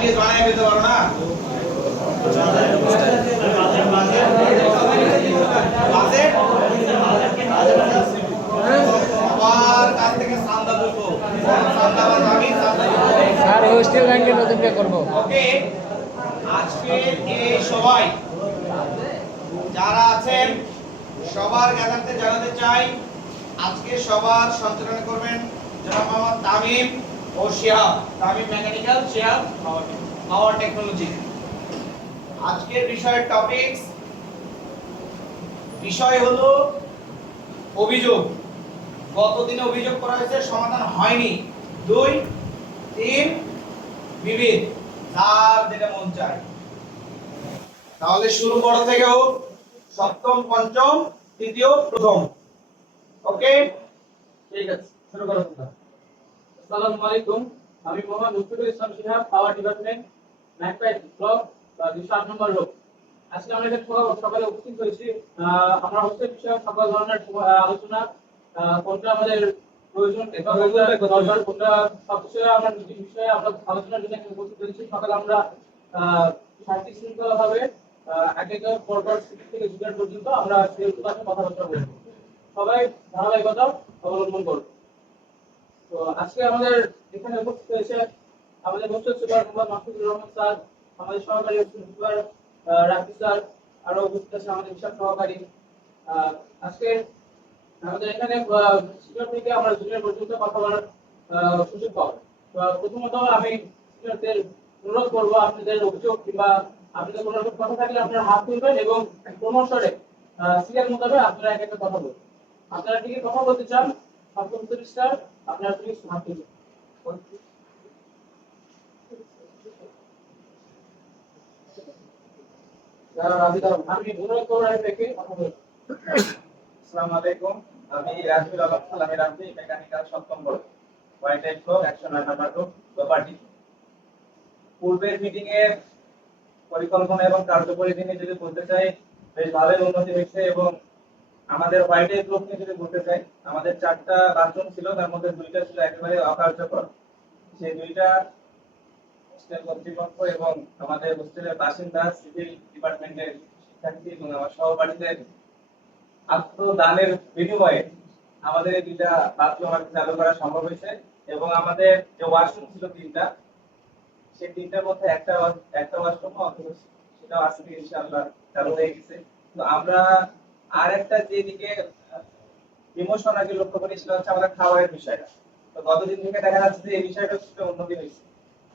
IDs বানায় ফেলতে পারো না? বাজেট সবার কাছ থেকে চাঁদা তুলবো, চাঁদা বা দামি চাঁদা স্যার হোস্টেল ব্যাংকে নতুন পে করব। ওকে। আজকে এই সবাই যারা আছেন সবার জ্ঞাতার্থে জানাতে চাই, আজকে সবার সঞ্চালনা করবেন জনাব মোহাম্মদ তামিম ও Shihab. Tamim mechanical, Shihab power technology. আজকের বিষয়ের টপিকস বিষয় হলো অভিযোগ। গতদিনে অভিযোগ করা হয়েছে, সমাধান হয়নি। 2 3 বিবিধ, যার যেটা মন চায়। তাহলে শুরু বড় থেকে হোক, সপ্তম, পঞ্চম, তৃতীয়, প্রথম। ওকে, ঠিক আছে, শুরু করো তোমরা। আসসালামু আলাইকুম, আমি মোহাম্মদ মুস্তাফিজুর ইসলাম শিহাব, পাওয়ার ডিপার্টমেন্ট, ম্যাকপাইট ব্লক 208 নম্বর রোড। আজকে আমরা এখানে সকালে উপস্থিত হয়েছি। আমরা হচ্ছে বিষয়ে সকল ধরনের আলোচনা কোনটা আমাদের প্রয়োজন এবং দরকার, কোনটা সব বিষয়ে আমরা নিজ বিষয়ে আমরা আলোচনার জন্য এখানে উপস্থিত হয়েছি। সকালে আমরা সাহিত্যিক শৃঙ্খলাভাবে একের পরপর থেকে জুনিয়র পর্যন্ত আমরা সেই ক্লাসে কথাবার্তা বলবো। সবাই ধারাবাহিকতা অবলম্বন করবো। তো আজকে আমাদের এখানে উপস্থিত হয়েছে আমাদের hostel super Mohammad Mahfuzur Rahman sir, আমাদের সহকারী হোস্টেল সুপার রাকিব স্যার, আরো উপস্থিত আছে আমাদের হিসাব সহকারী। আজকে আমাদের এখানে সিনিয়র থেকে আমরা জুনিয়র পর্যন্ত কথা বলার সুযোগ পাবো। তো প্রথমত আমি সিনিয়রদের অনুরোধ করবো, আপনাদের অভিযোগ কিংবা আপনাদের কোনো রকম কথা থাকলে আপনারা হাত তুলবেন এবং ক্রমশরে সিরিয়াল মোতাবেক আপনারা এক একটা কথা বলবেন। আপনারা কি কথা বলতে চান? সপ্তম সেমিস্টার আপনারা প্লিজ হাত তুলুন। আমি অনুরোধ করবো থেকে কথা বলুন। আসসালামু আলাইকুম, আমি রাজবীর আলম সালামি রামজি, মেকানিক্যাল সপ্তম বর্ষ, ওয়াইটাইপ ফ্লোর 109 নম্বর রুম, প্রপার্টি। পূর্বের মিটিং এর পরিকল্পনা এবং কার্যপরিধি নিয়ে যদি বলতে চাই, বেশ ভালোই উন্নতি হয়েছে। এবং আমাদের ওয়াইটাইপ গ্রুপ নিয়ে যদি বলতে চাই, আমাদের 4টা বাথরুম ছিল, তার মধ্যে 2টা ছিল একেবারে অকার্যকর। সেই 2টা হোস্টেল কর্তৃপক্ষ এবং আমাদের হোস্টেলের বাসিন্দা, সিভিল ডিপার্টমেন্টের শিক্ষার্থী এবং আমার সহপাঠীদের আত্মদানের বিনিময়ে আমাদের এই 2টা বাথরুম চালু করা সম্ভব হয়েছে। এবং আমাদের যে ওয়াশরুম ছিল 3টা, সেই 3টার মধ্যে একটা ওয়াশরুম সেটা আজকে ইনশাআল্লাহ চালু হয়ে গেছে। তো আমরা আর একটা যেদিকে ইমোশন আগে লক্ষ্য করি, সেটা হচ্ছে আমাদের খাবারের বিষয়টা। তো গতদিন থেকে দেখা যাচ্ছে যে এই বিষয়টা কিছুটা উন্নতি হয়েছে।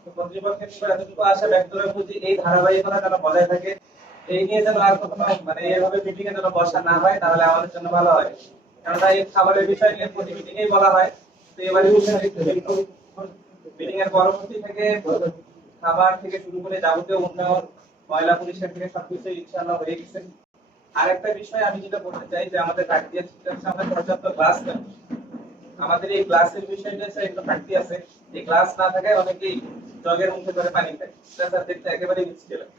তো কর্তৃপক্ষের নিকট এতটুকু আশা ব্যক্ত রাখবো যে এই ধারাবাহিকতা যেন বজায় থাকে, এই নিয়ে যেন আর কখনো মানে এইভাবে মিটিং এ যেন বসা না হয়, তাহলে আমাদের জন্য ভালো হয়। কারণ এই খাবারের বিষয় নিয়ে প্রতি মিটিং এই বলা হয়। তো এবারে মিটিং এর পরবর্তী থেকে খাবার থেকে শুরু করে যাবতীয় উন্নয়ন, ময়লা পরিষ্কার থেকে সবকিছু ইনশাআল্লাহ হয়ে গেছে। আরেকটা বিষয় আমি যেটা বলতে চাই যে আমাদের কাটিয়ে হচ্ছে আমাদের পর্যাপ্ত গ্লাস নেই। আমাদের এই গ্লাসের বিষয়টা একটু ঘাটতি আছে। এই গ্লাস না থাকায় অনেকেই জগের মুখে করে পানি খায়, সেটা স্যার দেখতে একেবারেই মিষ্টি লাগে।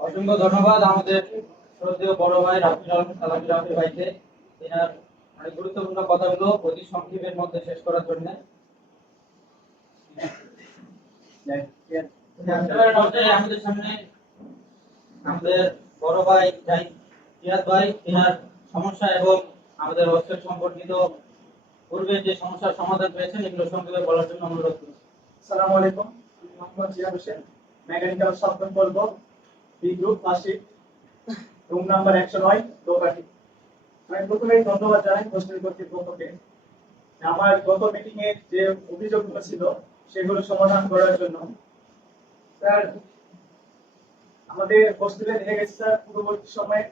অসংখ্য ধন্যবাদ আমাদের শ্রদ্ধেয় বড় ভাই রাফিজ আলম সালামি রাফি ভাইকে, এনার অনেক গুরুত্বপূর্ণ কথাগুলো অতি সংক্ষেপের মধ্যে শেষ করার জন্য। আমাদের সামনে আমাদের বড় ভাই জিয়াদ ভাই, এনার সমস্যা এবং আমাদের হোস্টেল সম্পর্কিত পূর্বে যে সমস্যার সমাধান পেয়েছেন এগুলো সংক্ষেপে বলার জন্য অনুরোধ করছি। আসসালামু আলাইকুম, আমি মোহাম্মদ জিয়াদ হোসেন, মেকানিক্যাল সপ্তম বর্ষ, B group, first room number 109, দোকাটি। আমি প্রথমেই ধন্যবাদ জানাই হোস্টেল কর্তৃপক্ষকে আমার গত মিটিং এ যে অভিযোগগুলো ছিল সেগুলো সমাধান করার জন্য। স্যার, আমাদের হোস্টেলে দেখে গেছে স্যার, পূর্ববর্তী সময়ে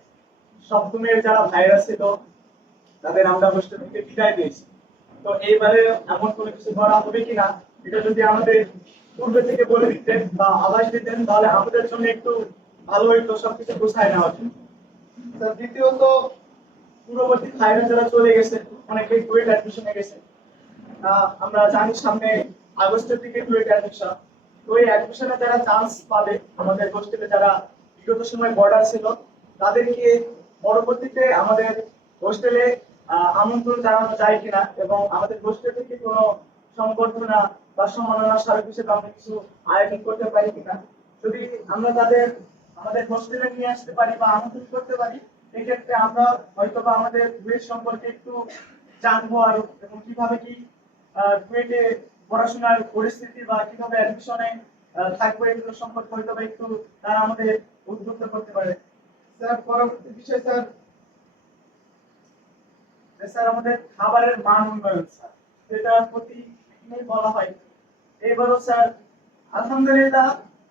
সপ্তমের যারা ভাইরাস ছিল তাদের আমরা হোস্টেল থেকে বিদায় দিয়েছি। তো এইবারে এমন কোনো কিছু করা হবে কিনা, এটা যদি আমাদের পূর্বে থেকে বলে দিতেন বা আভাস দিতেন, তাহলে আমাদের জন্য একটু ভালো হইতো, সবকিছু গোছায় নেওয়ার জন্য। স্যার, দ্বিতীয়ত পূর্ববর্তী ভাইরাস যারা চলে গেছে, অনেকেই কুয়েট অ্যাডমিশনে গেছে। আমরা জানি সামনে আগস্টের দিকে কুয়েট অ্যাডমিশন। তো এই অ্যাডমিশনে যারা চান্স পাবে, আমাদের হোস্টেলে যারা বিগত সময় বর্ডার ছিল, তাদেরকে পরবর্তীতে আমাদের হোস্টেলে আমন্ত্রণ জানানো যায় কিনা এবং আমাদের হোস্টেল থেকে কোনো সংবর্ধনা বা সম্মাননা স্মারক হিসেবে আমরা কিছু আয়োজন করতে পারি কিনা। যদি আমরা আমাদের হোস্টেলে নিয়ে আসতে পারি বা আমন্ত্রণ করতে পারি, এক্ষেত্রে আমরা হয়তো বা আমাদের কুয়েট সম্পর্কে একটু জানবো আরো, এবং কিভাবে কি কুয়েটে পড়াশোনার পরিস্থিতি বা কিভাবে অ্যাডমিশনে থাকবো এগুলো সম্পর্কে হয়তো বা একটু তারা আমাদের উদ্বুদ্ধ করতে পারে। স্যার পরবর্তী বিষয় স্যার আমাদের খাবারের মান উন্নয়ন স্যার, যেটা প্রতিদিনই বলা হয়। এবারও স্যার আলহামদুলিল্লাহ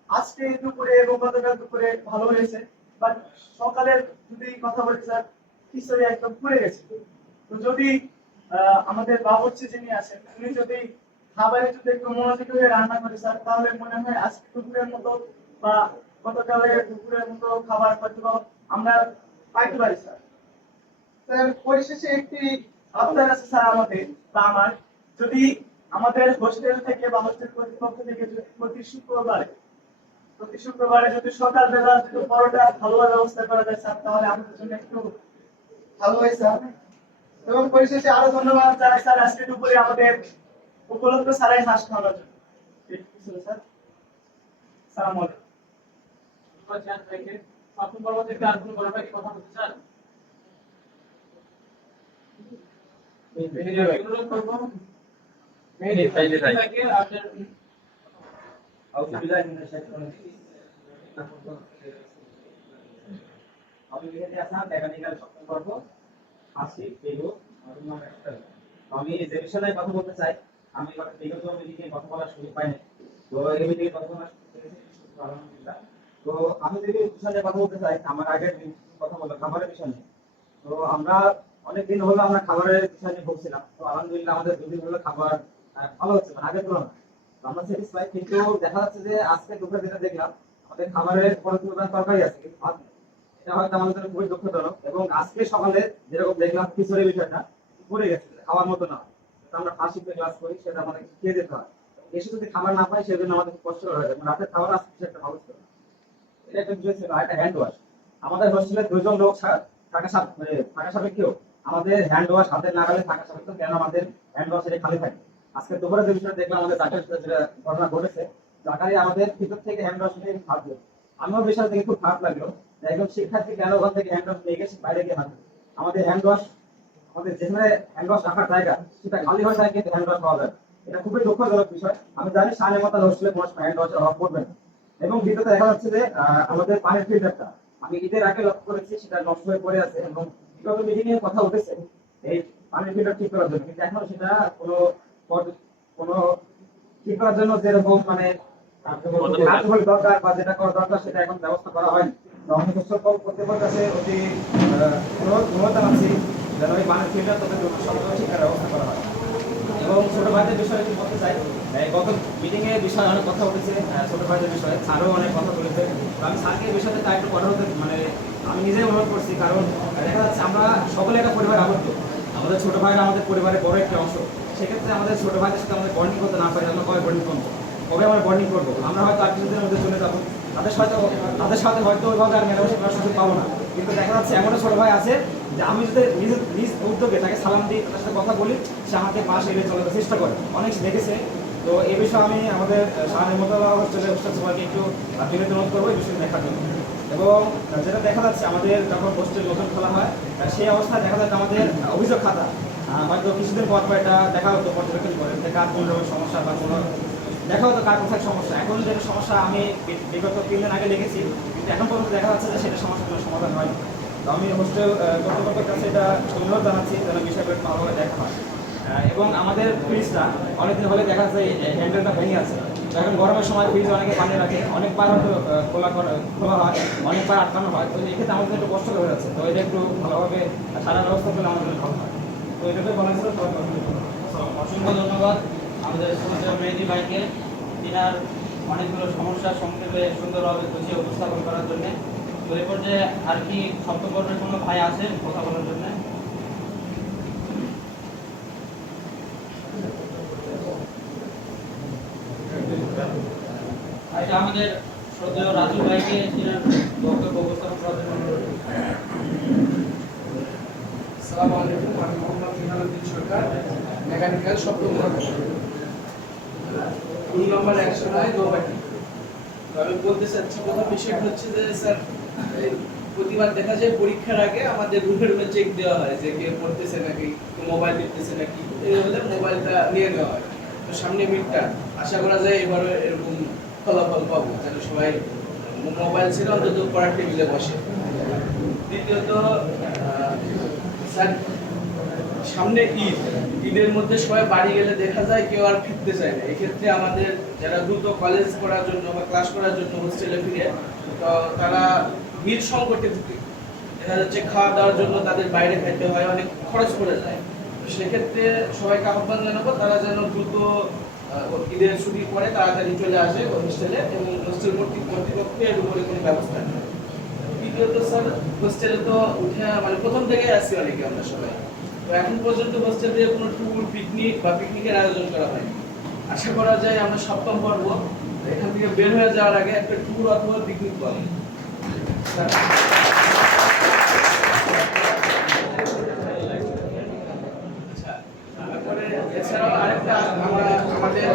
আজকে দুপুরে এবং গতকাল দুপুরে ভালো হয়েছে, বাট সকালের যদি কথা বলি স্যার, খিচুড়ি একদম পুড়ে গেছে। তো যদি আমাদের বাবুর্চি যিনি আছেন উনি যদি খাবারে যদি একটু মনোযোগী হয়ে রান্না করে স্যার, তাহলে মনে হয় আজকে দুপুরের মতো বা গতকালের দুপুরের মতো খাবার হয়তো আমরা পাইতে পারি স্যার। স্যার পরিশেষে একটি আবদার আছে স্যার আমাদের বা আমার, যদি আমাদের হোস্টেল থেকে বা হোস্টেল কর্তৃপক্ষ থেকে যদি প্রতি শুক্রবারে যদি সকালবেলা যদি পরোটা হালুয়ার ব্যবস্থা করা যায় স্যার, তাহলে আমাদের জন্য একটু ভালো হয় স্যার। এবং পরিশেষে আরো ধন্যবাদ জানাই স্যার আজকে দুপুরে আমাদের উপলব্ধ সারাই হাঁস খাওয়ানোর জন্য। স্যার সালাম আলাইকুম। প্রথম পর্ব থেকে আর কোনো বড় ভাই কথা বলতে চান? অনুরোধ করবো ভাইকে আপনার আমি লিখেছি আসলাম মেকানিক্যাল সপ্তম পর্ব আসি পেগো নম্বর 1। আমি যে বিষয়ে কথা বলতে চাই, আমি বিগত মিটিংয়ে কথা বলার সুযোগ পাইনি, তো এই মিটিংয়ে কথা বলার সুযোগ পেয়েছি, আলহামদুলিল্লাহ। তো আমি যে বিষয়ে কথা বলতে চাই, আমার আগের কথা বললাম খাবারের বিষয় নিয়ে। তো আমরা অনেকদিন হলো আমরা খাবারের বিষয় নিয়ে ভুগছিলাম, তো আলহামদুলিল্লাহ আমাদের দুদিন হলো খাবার ভালো হচ্ছে, মানে আগের তুলনায় আমরা স্যাটিসফাই। কিন্তু দেখা যাচ্ছে যে আজকে দুপুরে যেটা দেখলাম, আমাদের খাবারের পরিপূর্ণ তরকারি আছে কিন্তু ভাত নেই। এটা হয়তো আমাদের জন্য খুবই দুঃখজনক। এবং আজকে সকালে যেরকম দেখলাম খিচুড়ির বিষয়টা পড়ে গেছে, খাওয়ার মতো না। তো আমরা ফার্স্ট শিফটে ক্লাস করি, সেটা আমাদের খেয়ে যেতে হয়। এসে যদি খাবার না পাই সেজন্য আমাদের খুব কষ্ট হয়ে যায়। রাতের খাবার আসছে একটা ভালো ছিল, এটা একটা বিষয় ছিল। আর একটা হ্যান্ড ওয়াশ, আমাদের হোস্টেলে 2 জন লোক থাকা সাপেক্ষেও আমাদের হ্যান্ড ওয়াশ হাতের নাগালে থাকা সত্ত্বেও কেন আমাদের হ্যান্ড ওয়াশ এটা খালি থাকে। আজকে দুপুরে যে বিষয়টা দেখলাম আমাদের চাকরির সাথে যেটা ঘটনা ঘটেছে, চাকরি আমাদের ভিতর থেকে হ্যান্ড ওয়াশ নিয়ে ভাবলো। আমিও বিষয় থেকে খুব খারাপ লাগলো যে একজন শিক্ষার্থী কেন ওখান থেকে হ্যান্ড ওয়াশ নিয়ে গেছে বাইরে গিয়ে হাতে। আমাদের হ্যান্ড ওয়াশ, আমাদের যেখানে হ্যান্ড ওয়াশ রাখার জায়গা সেটা খালি হয়ে যায়, কিন্তু হ্যান্ড ওয়াশ পাওয়া যায়। এটা খুবই দুঃখজনক বিষয়। আমি জানি সামনে মতো হোস্টেলে কোনো হ্যান্ড ওয়াশের অভাব পড়বে না। এবং দ্বিতীয়ত দেখা যাচ্ছে যে আমাদের পানির ফিল্টারটা আমি ঈদের আগে লক্ষ্য করেছি সেটা নষ্ট হয়ে পড়ে আছে, এবং বিগত মিটিং এ কথা উঠেছে এই পানির ফিল্টার ঠিক করার জন্য, কিন্তু এখনো সেটা কোনো ঠিক করার জন্য যেরকম মানে কার্যকরী দরকার বা যেটা করা দরকার সেটা এখন ব্যবস্থা করা হয়নি। তো আমি কর্তৃপক্ষের কাছে অতি অনুরোধ জানাচ্ছি যেন এই পানির ফিল্টার তবে সরকার ঠিক করার ব্যবস্থা করা হয়। এবং ছোট ভাইদের বিষয়ে যদি বলতে চাই, গত মিটিং এর বিষয়ে অনেক কথা উঠেছে, ছোট ভাইদের বিষয়ে স্যারও অনেক কথা বলেছে। তো আমি স্যারকে এই বিষয়টা একটু কথা বলতে মানে আমি নিজেই অনুরোধ করছি, কারণ দেখা যাচ্ছে আমরা সকলে একটা পরিবার আবদ্ধ, আমাদের ছোট ভাইরা আমাদের পরিবারের বড় একটা অংশ। সেক্ষেত্রে আমাদের ছোট ভাইদের সাথে আমাদের বন্ডিং করতে না পারি, আমরা কবে বন্ডিং করবো, কবে আমরা বন্ডিং করবো? আমরা হয়তো 8 দিনের মধ্যে চলে যাবো, তাদের সাথে হয়তো ওইভাবে আর মেলামেশা করার সুযোগ পাবো না। কিন্তু দেখা যাচ্ছে এমনও ছোট ভাই আছে যে আমি যদি নিজ উদ্যোগে তাকে সালাম দিই, তার সাথে কথা বলি, সে আমাকে পাশে এড়িয়ে চলার চেষ্টা করে, অনেক দেখেছে। তো এই বিষয়ে আমি আমাদের সামনের মতো হোস্টেল সবাইকে একটু বিনোদন অনুরোধ করবো এই বিষয়ে দেখার জন্য। এবং যেটা দেখা যাচ্ছে আমাদের যখন হোস্টেল নতুন খোলা হয় সেই অবস্থায় দেখা যাচ্ছে আমাদের অভিযোগ খাতা হয়তো কিছুদিন পর এটা দেখা হতো, পর্যবেক্ষণ করে কার কোন রকম সমস্যা বা কোনো দেখা হতো কার কোথায় সমস্যা। এখন যেটা সমস্যা আমি বিগত 3 দিন আগে লিখেছি, কিন্তু এখন পর্যন্ত দেখা যাচ্ছে যে সেটা সমস্যার কোনো সমাধান হয়নি। তো আমি হোস্টেল কর্তৃপক্ষের কাছে এটা অনুরোধ জানাচ্ছি যেন বিষয়টা একটু ভালোভাবে দেখা হয়। এবং আমাদের ফ্রিজটা অনেকদিন হলে দেখা যাচ্ছে হ্যান্ডেলটা ভেঙে আছে। তো এখন গরমের সময় ফ্রিজ অনেকে পানি রাখে, অনেকবার হয়তো খোলা হয়, অনেকবার আটকানো হয়। তো এক্ষেত্রে আমাদের একটু কষ্ট হয়ে যাচ্ছে। তো এটা একটু ভালোভাবে সারা ব্যবস্থা করলে আমাদের ভালো হয়। তো এটাকে বলা ছিল। অসংখ্য ধন্যবাদ আমাদের মেহেদী ভাইকে, তিনার অনেকগুলো সমস্যার সংক্ষেপে সুন্দরভাবে গুছিয়ে উপস্থাপন করার জন্য। তো এই পর্যায়ে আর কি সপ্তম পর্বের কোনো ভাই আছেন কথা বলার জন্য? এটা আমাদের শ্রদ্ধেয় রাজু ভাইকে তিনার বক্তব্য উপস্থাপন করার জন্য। আসসালামু আলাইকুম, আমি মোহাম্মদ মিনালুদ্দিন সরকার, মেকানিক্যাল সপ্তম বর্ষ। Room number 109 দোপাটি। তো আমি বলতে চাচ্ছি প্রথম বিষয়টা হচ্ছে যে স্যার এই প্রতিবার দেখা যায় পরীক্ষার আগে আমাদের রুমের রুমে চেক দেওয়া হয় যে কে পড়তেছে নাকি, কেউ মোবাইল টিপতেছে নাকি, এই হলে মোবাইলটা নিয়ে নেওয়া হয়। তো সামনে মিডটা আশা করা যায় এবারে এরকম ফলাফল পাবো, যেন সবাই মোবাইল ছিল অন্তত পড়ার টেবিলে বসে। দ্বিতীয়ত স্যার সামনে ঈদের মধ্যে সবাই বাড়ি গেলে দেখা যায় কেউ আর ফিরতে চায় না। এক্ষেত্রে আমাদের যারা দ্রুত কলেজ করার জন্য বা ক্লাস করার জন্য হোস্টেলে ফিরে, তো তারা মিল সংকটে ভুগে। দেখা যাচ্ছে খাওয়া দাওয়ার জন্য তাদের বাইরে খাইতে হয়, অনেক খরচ পড়ে যায়। তো সেক্ষেত্রে সবাইকে আহ্বান জানাবো তারা যেন দ্রুত ঈদের ছুটির পরে তাড়াতাড়ি চলে আসে হোস্টেলে এবং হোস্টেল কর্তৃপক্ষের এর উপরে কোনো ব্যবস্থা নেই। দ্বিতীয়ত স্যার হোস্টেলে তো উঠে মানে প্রথম থেকেই আসছি অনেকে আমরা সবাই, তো এখন পর্যন্ত হোস্টেল থেকে কোনো ট্যুর পিকনিক বা পিকনিকের আয়োজন করা হয়নি। আশা করা যায় আমরা সপ্তম পর্ব এখান থেকে বের হয়ে যাওয়ার আগে একটা ট্যুর অথবা পিকনিক পাবো। আচ্ছা, তারপরে এছাড়াও আরেকটা আমরা আমাদের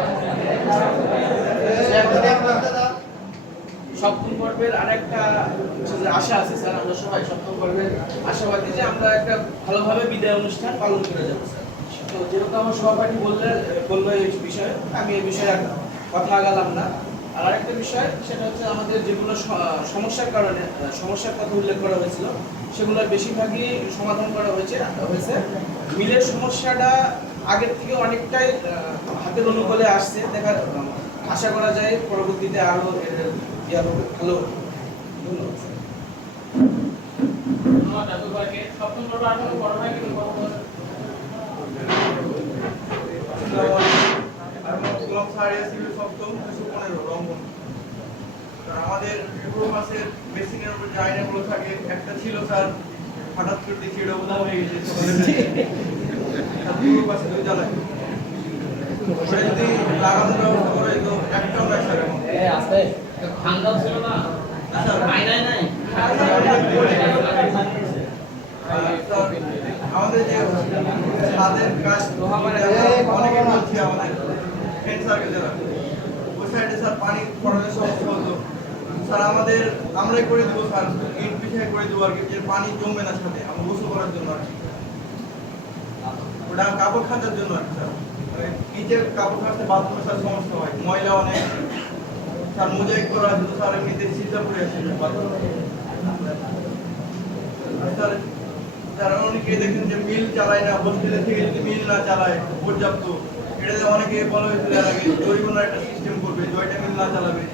সপ্তম পর্বের আরেকটা আশা আছে স্যার, আমরা সবাই সপ্তম পর্বের আশাবাদী যে আমরা একটা ভালোভাবে বিদায় অনুষ্ঠান পালন করে যাবো স্যার। তো যেহেতু আমার সহপাঠী বললো এই বিষয়ে, আমি এই বিষয়ে আর কথা আগালাম না। আর আরেকটা বিষয় সেটা হচ্ছে আমাদের যেগুলো সমস্যার কারণে সমস্যার কথা উল্লেখ করা হয়েছিল সেগুলো বেশিরভাগই সমাধান করা হয়েছে। মিলের সমস্যাটা আগের থেকে অনেকটাই হাতের অনুকূলে আসছে, আশা করা যায় পরবর্তীতে আরো ভালো। ধন্যবাদ। সপ্তম পর্ব আর কোনো বড় ভাই কিন্তু আমাদের মাসের বেসিনের উপর যে আয়নাগুলো থাকে, একটা ছিল স্যার হঠাৎ করে দেখি এটা উধাও হয়ে গেছে। পুরো পাশে দুই জ্বালায় ওটা যদি লাগানোর ব্যবস্থা করে তো একটাও নাই স্যার। আছে ঠান্ডা ছিল না আমাদের যে ছাদের কাজ অনেকে বলছে আমাদের ফ্রেন্ড সার্কেল যারা ওই সাইডে স্যার পানি পড়ানোর সমস্যা হতো স্যার। আমরাই করে দেবো স্যার, ইট পিছিয়ে করে দেবো আর কি, যে পানি জমবে না সাথে আমরা গোসল করার জন্য আর কি। ওটা কাপড় খাঁচার জন্য আর কি স্যার, ইটের কাপড় খাঁচতে বাথরুমে স্যার সমস্যা হয়, ময়লা অনেক স্যার। মোজাইক করা আছে তো স্যার, এমনিতে সিজা পড়ে আছে স্যার। যারা অনেকে দেখেন যে মিল চালায় না, হোস্টেলে থেকে যদি মিল না চালায় পর্যাপ্ত, এটাতে অনেকে বলা হয়েছিল এর আগে জরিমানার একটা সিস্টেম করবে, জয়টা মিল না চালাবে।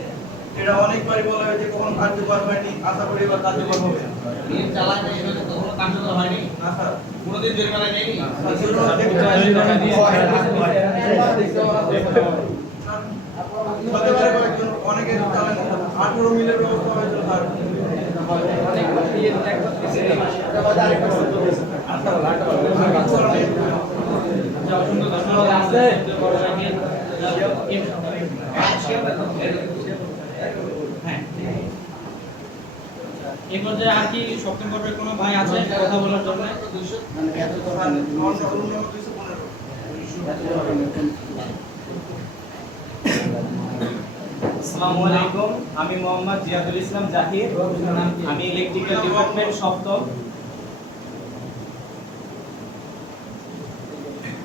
এটা অনেকবারই বলা হয়েছে, কখন কার্যকর হয়নি, আশা করি এবার কার্যকর হবে। মিল চালায় না এটা কখনো কার্যকর হয়নি না স্যার, কোনোদিন জরিমানা নেয়নি। অনেকে চালায় না, 18 মিলের ব্যবস্থা হয়েছিল স্যার। এই পর্যায়ে আর কি সপ্তম পর্বের কোনো ভাই আছে কথা বলার জন্য? আসসালামু আলাইকুম, আমি মোহাম্মদ জিয়াদুল ইসলাম জাহির, আমি ইলেকট্রিক্যাল ডিপার্টমেন্ট সপ্তম।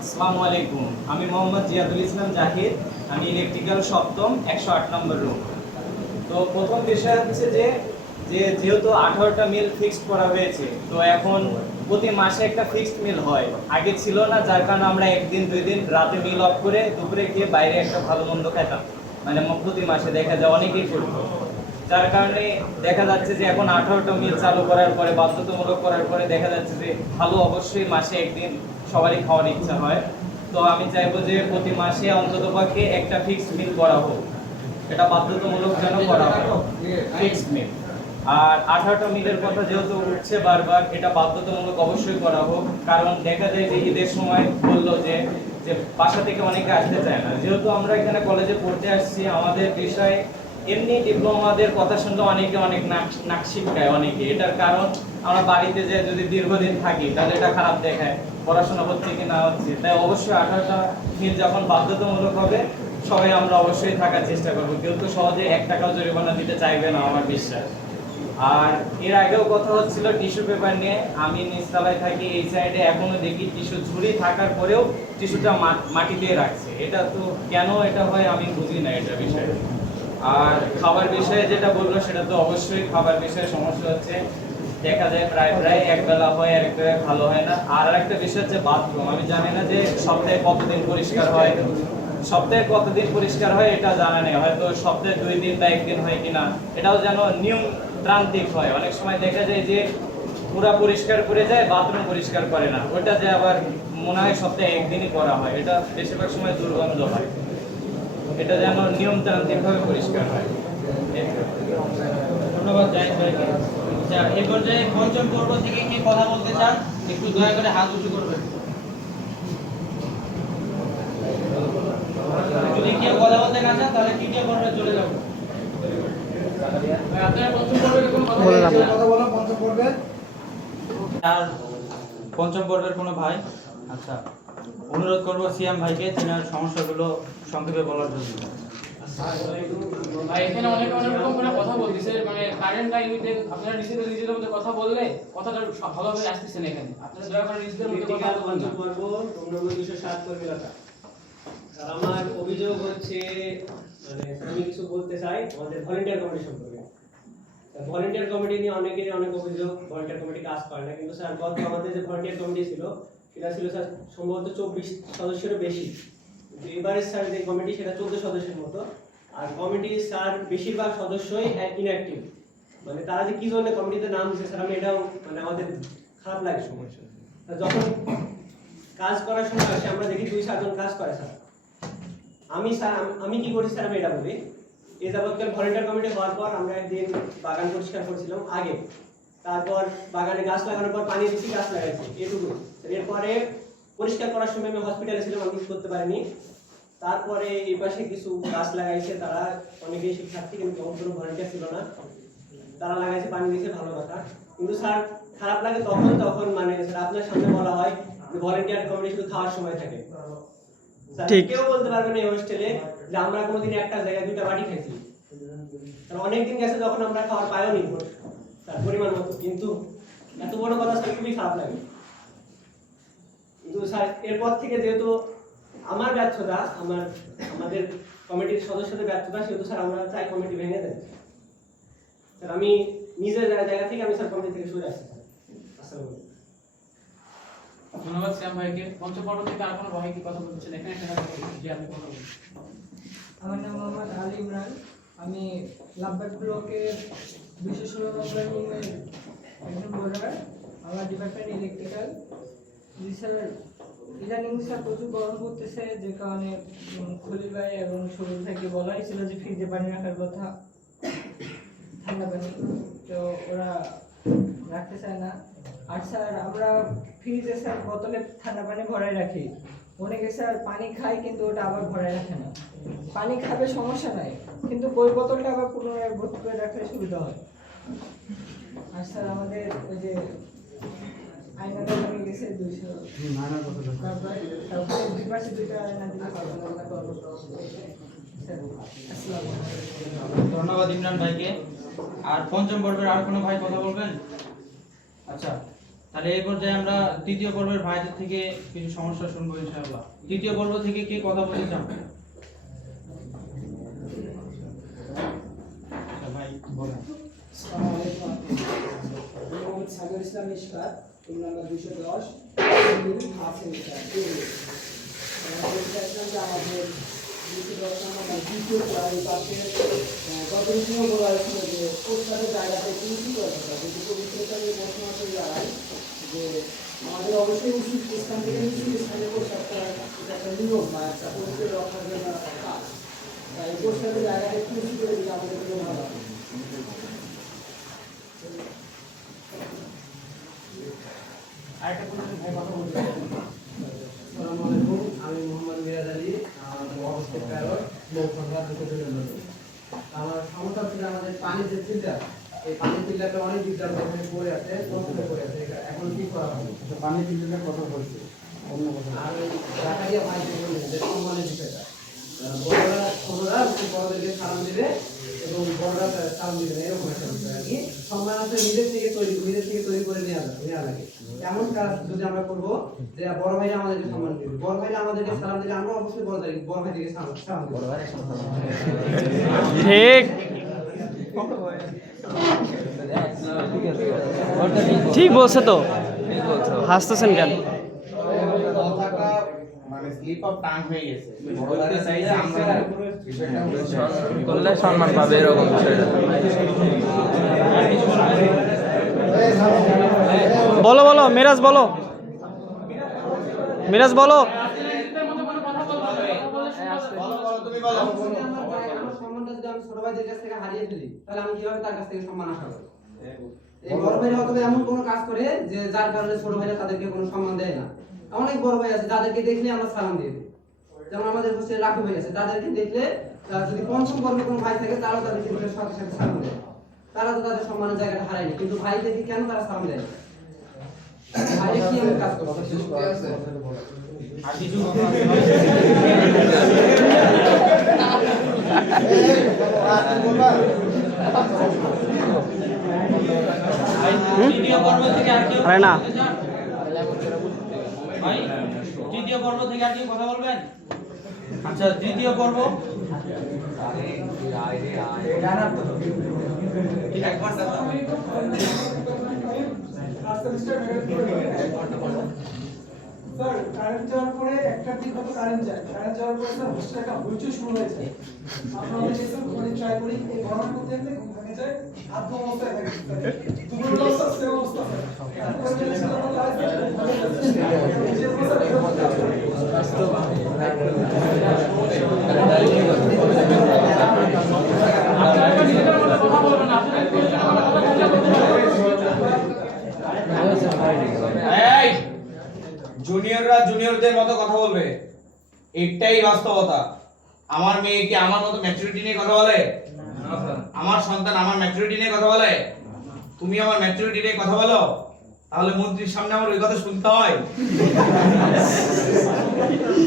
আসসালামু আলাইকুম, আমি মোহাম্মদ জিয়াদুল ইসলাম জাহির, আমি ইলেকট্রিক্যাল সপ্তম 108 নম্বর রুম। তো প্রথম বিষয় হচ্ছে যে যেহেতু 18টা মিল ফিক্সড করা হয়েছে, তো এখন প্রতি মাসে একটা ফিক্সড মিল হয়, আগে ছিল না, যার কারণে আমরা একদিন দুই দিন রাতে মিল অফ করে দুপুরে গিয়ে বাইরে একটা ভালো মন্দ খেতাম, মানে প্রতি মাসে দেখা যায় অনেকেই করতো। যার কারণে দেখা যাচ্ছে যে এখন 18টা মিল চালু করার পরে, বাধ্যতামূলক করার পরে দেখা যাচ্ছে যে ভালো অবশ্যই মাসে একদিন সবারই খাওয়ার ইচ্ছা হয়। তো আমি চাইবো যে প্রতি মাসে অন্ততপক্ষে একটা ফিক্সড মিল করা হোক, এটা বাধ্যতামূলক যেন করা হোক ফিক্সড মিল। আর 18টা মিলের কথা যেহেতু উঠছে বারবার, এটা বাধ্যতামূলক অবশ্যই করা হোক, কারণ দেখা যায় যে ঈদের সময় বললো যে বাসা থেকে অনেকে আসতে চায় না। যেহেতু আমরা এখানে কলেজে পড়তে আসছি, আমাদের বিষয় এমনি ডিপ্লোমাদের কথা শুনলে অনেকে অনেক নাক শিক্ষায় অনেকে, এটার কারণ আমরা বাড়িতে যে যদি দীর্ঘদিন থাকি তাহলে এটা খারাপ দেখায়, পড়াশোনা হচ্ছে কি না হচ্ছে। তাই অবশ্যই 18টা মিল যখন বাধ্যতামূলক হবে সবাই আমরা অবশ্যই থাকার চেষ্টা করবো। কেউ তো সহজে 1 টাকাও জরিমানা দিতে চাইবে না আমার বিশ্বাস। আর এর আগেও কথা হচ্ছিল টিস্যু পেপার নিয়ে। আমি নিচতলায় থাকি, এই সাইডে এখনো দেখি টিস্যু ঝুড়ি থাকার পরেও টিস্যুটা মাটিতে রাখছে। এটা তো কেন এটা হয় আমি বুঝি না এটা বিষয়ে। আর খাবার বিষয়ে যেটা বললো সেটা তো অবশ্যই খাবার বিষয়ে সমস্যা হচ্ছে, দেখা যায় প্রায় এক বেলা হয়, আর একটা ভালো হয় না। আর আরেকটা বিষয় হচ্ছে বাথরুম। আমি জানি না যে সপ্তাহে কতদিন পরিষ্কার হয়, এটা জানা নেই। হয়তো সপ্তাহে 2 দিন বা 1 দিন হয় কিনা, এটাও যেন নিয়ম ত্রান্তিক হয়। অনেক সময় দেখা যায় যে পুরা পরিষ্কার করে যায়, বাথরুম পরিষ্কার করে না, ওটা যে আবার মনে হয় সপ্তাহে 1 দিনই করা হয়, এটা বেশিরভাগ সময় দুর্গন্ধ হয়। এটা যেন নিয়ম তান্ত্রিক ভাবে পরিষ্কার হয়। ধন্যবাদ জাহিদ ভাইকে। আচ্ছা, এই পর্যায়ে পঞ্চম পর্ব থেকে কে কথা বলতে চান একটু দয়া করে হাত উঁচু করবেন। যদি কেউ কথা বলতে না চান তাহলে তৃতীয় পর্বে চলে যাব। আপনারা পঞ্চম পর্বে কোনো কথা বললাম না। কথা বলো পঞ্চম পর্বে। আর পঞ্চম পর্বের কোনো ভাই? আচ্ছা, অনুরোধ করব সিয়াম ভাইকে তিনার সমস্যাগুলো সংক্ষেপে বলার জন্য। ভাই এখানে অনেক রকম করে কথা বলতেছে, মানে কারেন্ট লাইনে আপনারা নিজেদের মধ্যে কথা বললে কথাটা ভালোভাবে আসতেছে না। এখানে আপনারা দয়া করে নিজেদের মধ্যে কথা বলবেন না। আমার অভিযোগ হচ্ছে, মানে আমি কিছু বলতে চাই আমাদের ভলেন্টিয়ার কমিটি সম্পর্কে। ভলেন্টিয়ার কমিটি নিয়ে অনেকেরই অনেক অভিযোগ, ভলেন্টিয়ার কমিটি কাজ করে না। কিন্তু স্যার গত আমাদের যে ভলেন্টিয়ার কমিটি ছিল সেটা ছিল স্যার সম্ভবত 24 সদস্যেরও বেশি। কিন্তু এবারে স্যার যে কমিটি সেটা 14 সদস্যের মতো। আর কমিটি স্যার বেশিরভাগ সদস্যই ইনঅ্যাক্টিভ। মানে তারা যে কি জন্য কমিটিতে নাম দিয়েছে স্যার, আমি এটাও মানে আমাদের খারাপ লাগে সমস্যা। যখন কাজ করার সময় আসে আমরা দেখি 2-4 জন কাজ করে স্যার। আমি কি করি স্যার, আমি এটা বলি। এই যাবৎকাল ভলেন্টিয়ার কমিটি হওয়ার পর আমরা একদিন বাগান পরিষ্কার করছিলাম আগে, তারপর বাগানে গাছ লাগানোর পর পানি দিচ্ছি, গাছ লাগাইছি, এটুকু। এরপরে পরিষ্কার করার সময় আমি হসপিটালে ছিলাম, আমি কিছু করতে পারিনি। তারপরে এই পাশে কিছু গাছ লাগাইছে তারা, অনেকেই শিক্ষার্থী কিন্তু কোনো ভলেন্টিয়ার ছিল না, তারা লাগাইছে, পানি দিয়েছে, ভালো কথা। কিন্তু স্যার খারাপ লাগে তখন মানে স্যার আপনার সামনে বলা হয় যে ভলেন্টিয়ার কমিটি শুধু খাওয়ার সময় থাকে। ঠিক। কেউ বলতে পারবে না এই হোস্টেলে যে আমরা কোনোদিন একটা জায়গায় 2টা বাটি খাইছি। অনেকদিন গেছে যখন আমরা খাওয়ার পাইও নি তার পরিমাণ মতো। কিন্তু এত বড় কথা স্যার খুবই খারাপ লাগে। কিন্তু স্যার এরপর থেকে যেহেতু আমার ব্যর্থতা, আমাদের কমিটির সদস্যদের ব্যর্থতা, সেহেতু স্যার আমরা চাই কমিটি ভেঙে দেন। স্যার আমি নিজের জায়গা থেকে আমি স্যার কমিটি থেকে সরে আসছি স্যার। আসসালামু আলাইকুম। ধন্যবাদ শ্যাম ভাইকে। পঞ্চম পর্ব থেকে আর কোনো ভাই কি কথা বলছেন এখানে? জি, আপনি কথা বলুন। আমার নাম মোহাম্মদ আলী ইমরান। আমি লাভবাগ ব্লকের 216 নম্বর রুমের একজন বোর্ডার। আমার ডিপার্টমেন্ট ইলেকট্রিক্যাল। জি স্যার, ইদানিং স্যার প্রচুর গরম পড়তেছে, যে কারণে খলিল ভাই এবং শরীর ভাইকে বলা হয়েছিল যে ফ্রিজে পানি রাখার কথা, ঠান্ডা পানি, তো ওরা রাখতে চায় না। আর স্যার আমরা ফ্রিজে স্যার বোতলে ঠান্ডা পানি ভরাই রাখি, অনেকে স্যার পানি খায় কিন্তু ওটা আবার ভরাই রাখে না। পানি খাবে সমস্যা নাই, কিন্তু ওই বোতলটা আবার পুনরায় ভর্তি করে রাখলে সুবিধা হয়। আর স্যার আমাদের ওই যে আয়নাটা ভেঙে গেছে 200, তারপরে 2 পাশে 2টা আয়না দিলে আসসালামু আলাইকুম। ধন্যবাদ ইমরান ভাইকে। আর পঞ্চম পর্বের আর কোনো ভাই কথা বলবেন? আচ্ছা, তাহলে এই পর্যায়ে আমরা তৃতীয় পর্বের ভাইদের থেকে কিছু সমস্যা শুনবো ইনশাআল্লাহ। তৃতীয় পর্ব থেকে কে কথা বলতে চান? আচ্ছা ভাই বলেন। আসসালামু আলাইকুম। আমি মোহাম্মদ সাগর ইসলাম ইশফাক, রুম নাম্বার 210, আছে স্যার। আমরা বলতে চাইছিলাম যে আমাদের 210 নম্বর দ্বিতীয় ক্লাসের পাশে গত দিনেও বলা হয়েছিল যে পোস্টারের জায়গাতে কি করা দরকার, কিন্তু পবিত্রতা নিয়ে প্রশ্ন আসলে দাঁড়ায় যে আমাদের অবশ্যই উচিত স্থান থেকে নিচু স্থানে পোস্টারটা একটা নিয়ম বা একটা পরিচয় রক্ষার জন্য একটা কাজ। তাই পোস্টারের জায়গাটা একটু উঁচু করে দিলে আমাদের জন্য ভালো হবে। আরেকটা কোশ্চেন ভাই কথা বলতে। আসসালামু আলাইকুম। আমি মোহাম্মদ মিরাজ আলী, অবস্থিত প্যারট মৌসুমা আমার সমস্যা হচ্ছে আমাদের পানির যে ফিল্টার, এই পানির ফিল্টারটা অনেক বিদ্যার মধ্যে পড়ে আছে, নষ্ট করে আছে, এখন কি করা হবে? পানির ফিল্টারের কথা বলছি, অন্য কথা। আর ওই জাকারিয়া ভাই যে বললেন যে সম্মানের বিষয়টা, বড়রা ছোটরা বড়দেরকে সালাম দিবে এবং বড়রা সালাম দিবে না, এরকম একটা বিষয় আর কি। সম্মান আসলে নিজের থেকে তৈরি করে নেওয়া লাগে। এমন কাজ যদি আমরা করবো যে বড় ভাইরা আমাদেরকে সম্মান দিবে, বড় ভাইরা আমাদেরকে সালাম দিলে আমরা অবশ্যই বড় ভাই থেকে সালাম দেব। ঠিক ঠিক বলছে তো, হাসতেছেন কেন? কথাটা মানে স্লিপ অফ টাং হয়ে গেছে। বলতে চাই যে আমরা করলে সম্মান পাবে এরকম বিষয়টা। বলো বলো মিরাজ বলো, মিরাজ বলো। তুমি বলো। আমার সম্মানটা যদি আমি ছোট ভাইদের কাছ থেকে হারিয়ে ফেলি, তাহলে আমি কিভাবে তার কাছ থেকে সম্মান আশা করব? এই বড় ভাইরা অথবা এমন কোনো কাজ করে যে যার কারণে ছোট ভাইরা তাদেরকে কোনো সম্মান দেয় না। অনেক বড় ভাই আছে যাদেরকে দেখলে আমরা সালাম দিয়ে দিই, যেমন আমাদের হোস্টেলে রাখু ভাই আছে, তাদেরকে দেখলে যদি পঞ্চম বর্গের কোনো ভাই থাকে তারাও তাদেরকে দেখলে সাথে সাথে সালাম দেয়। তারা তো তাদের সম্মানের জায়গাটা হারায়নি, কিন্তু ভাই দেখে কেন তারা সালাম দেয়? ভাইরা কি এমন কাজ করছে? আরে না, তৃতীয় পর্ব থেকে আর কি কথা বলবেন? আচ্ছা, তৃতীয় পর্ব স্যার কারেন্ট যাওয়ার পরে একটা দিক মতো কারেন্ট যায়, কারেন্ট যাওয়ার পরে স্যার হোস্টেলে একটা হইচই শুরু হয়েছে। আমরা অনেকে স্যার ঘুমাতে ট্রাই করি, এই গরমের মধ্যে এমনি ঘুম ভেঙে যায়, আধ অবস্থায় থাকে স্যার। দুপুর অবস্থা সেম অবস্থা স্যার। তারপরে যে ছিল বলা হয় স্যার যে অবস্থা এরকম এই জুনিয়ররা জুনিয়রদের মতো কথা বলবে, এটাই বাস্তবতা। আমার মেয়ে কি আমার মতো ম্যাচুরিটি নিয়ে কথা বলে? আমার সন্তান আমার ম্যাচুরিটি নিয়ে কথা বলে? তুমি আমার ম্যাচুরিটি নিয়ে কথা বলো? তাহলে মন্ত্রীর সামনে আমার ওই কথা শুনতে হয়?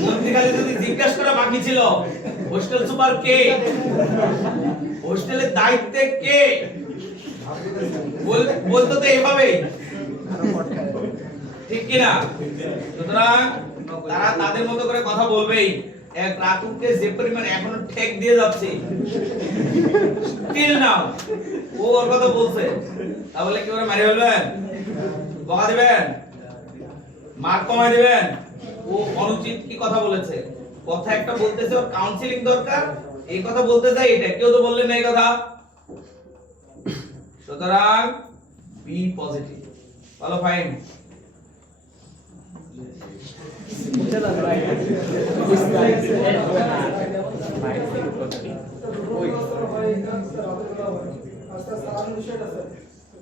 মন্ত্রীর কাছে যদি জিজ্ঞাসা করা বাকি ছিল হোস্টেল সুপার কে, হোস্টেলের দায়িত্বে কে, বলতো তো এইভাবে, ঠিক কিনা? সুতরাং তারা তাদের মতো করে কথা বলবেই। এক রাতুকে যে পরিমাণ এখনো ঠেক দিয়ে যাচ্ছে স্টিল নাও ও ওর কথা বলছে, তাহলে কি ওরা মারি ফেলবেন? বকা দিবেন? মার্ক কমাই দিবেন? ও অনুচিত কি কথা বলেছে, কথা একটা বলতেছে, ওর কাউন্সিলিং দরকার, এই কথা বলতে চাই, এটা কেউ তো বললেন না এই কথা। সুতরাং বি পজিটিভ। ভালো, ফাইন।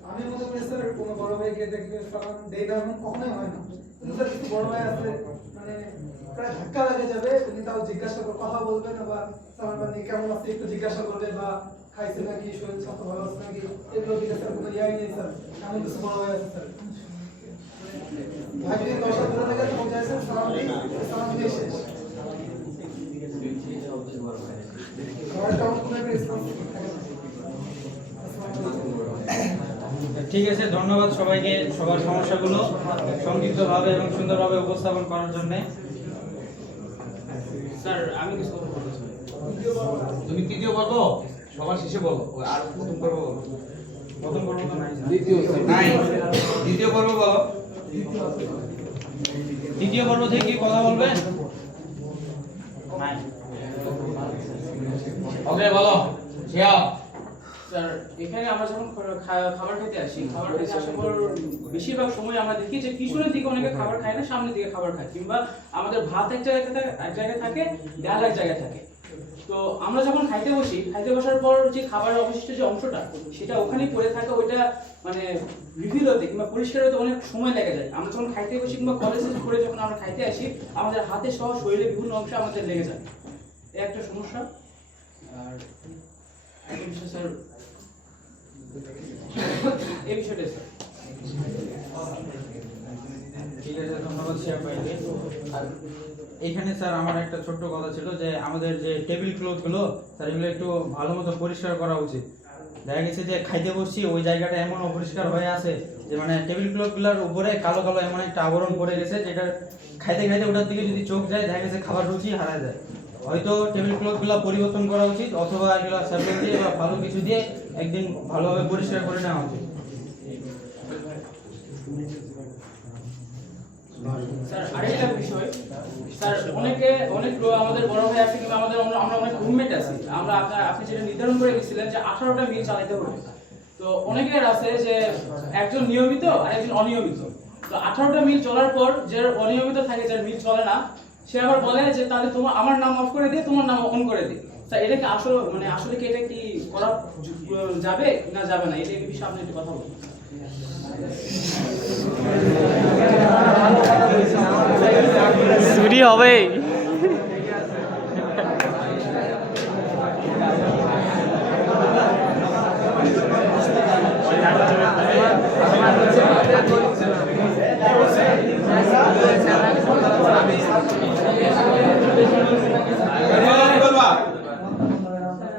আমি মনে করি স্যার কোনো বড় ভাইকে দেখে সালাম দেই না, এমন কখনোই হয় না। কিন্তু স্যার কিছু বড় ভাই আছে মানে প্রায় ধাক্কা লেগে যাবে, তিনি তাও জিজ্ঞাসা করে কথা বলবেন না, বা সালাম পানি কেমন আছে একটু জিজ্ঞাসা করবে, বা খাইছে নাকি, শরীর স্বাস্থ্য ভালো আছে নাকি, এগুলো দিকে স্যার কোনো ইয়াই নেই স্যার। এমন কিছু বড় ভাই আছে স্যার, ভাই যদি 10 হাত দূরে থেকে পৌঁছায় স্যার সালাম দিই, সালাম দিয়ে শেষ। ঠিক আছে, ধন্যবাদ সবাইকে সবার সমস্যাগুলো সংক্ষিপ্তভাবে এবং সুন্দরভাবে উপস্থাপন করার জন্য। স্যার আমি কিছু কথা বলতে চাই। তুমি তৃতীয় পর্ব সবার শেষে বলো, আর প্রথম পর্ব বলো। প্রথম পর্ব তো নাই, নাই, দ্বিতীয় পর্ব বলো। দ্বিতীয় পর্ব থেকে কি কথা বলবেন? নাই। ওকে বলো, শিয়া। স্যার এখানে আমরা যখন খাবার খেতে আসি, খাবার খেতে আসার পর বেশিরভাগ সময় আমরা দেখি যে পিছনের দিকে অনেকে খাবার খায় না, সামনের দিকে খাবার খায়, কিংবা আমাদের ভাত এক জায়গায় থাকে, ডাল এক জায়গায় থাকে। তো আমরা যখন খাইতে বসি, খাইতে বসার পর যে খাবারের অবশিষ্ট যে অংশটা সেটা ওখানেই পড়ে থাকে, ওইটা মানে রিভিল হতে কিংবা পরিষ্কার হতে অনেক সময় লেগে যায়। আমরা যখন খাইতে বসি কিংবা কলেজে করে যখন আমরা খাইতে আসি, আমাদের হাতে সহ শরীরের বিভিন্ন অংশ আমাদের লেগে যায়, এই একটা সমস্যা। আর একটা বিষয় স্যার, এই বিষয়টা স্যার। ঠিক আছে, ধন্যবাদ। মোহাম্মদ শিহাব ভাইকে। আর এখানে স্যার আমার একটা ছোট্ট কথা ছিল যে আমাদের যে টেবিল ক্লথগুলো স্যার এগুলো একটু ভালো মতো পরিষ্কার করা উচিত। দেখা গেছে যে খাইতে বসছি ওই জায়গাটা এমন অপরিষ্কার হয়ে আছে যে মানে টেবিল ক্লথগুলোর উপরে কালো কালো এমন একটা আবরণ পড়ে গেছে, যেটা খাইতে খাইতে ওটার দিকে যদি চোখ যায় দেখা গেছে খাবার রুচি হারায় যায়। হয়তো টেবিল ক্লথগুলো পরিবর্তন করা উচিত, অথবা এগুলো সার্ভে দিয়ে বা ভালো কিছু দিয়ে একদিন ভালোভাবে পরিষ্কার করে নেওয়া উচিত। স্যার আরেকটা বিষয়, স্যার অনেক আমাদের বড় ভাই আছে কিংবা আমরা অনেক রুমমেট আছি, আমরা আপনি যেটা নির্ধারণ করে গেছিলেন যে 18টা মিল চালাতে হবে। তো অনেকের আছে যে একজন নিয়মিত আর একজন অনিয়মিত। তো 18টা মিল চলার পর যে অনিয়মিত থাকে, যার মিল চলে না, সে আবার বলে যে তাহলে আমার নাম অফ করে দিয়ে তোমার নাম অন করে দিই। স্যার এটা কি আসলে কি এটা কি করা যাবে না যাবে না, এটা বিষয়ে আপনি একটু কথা বলুন। চুরি হবে।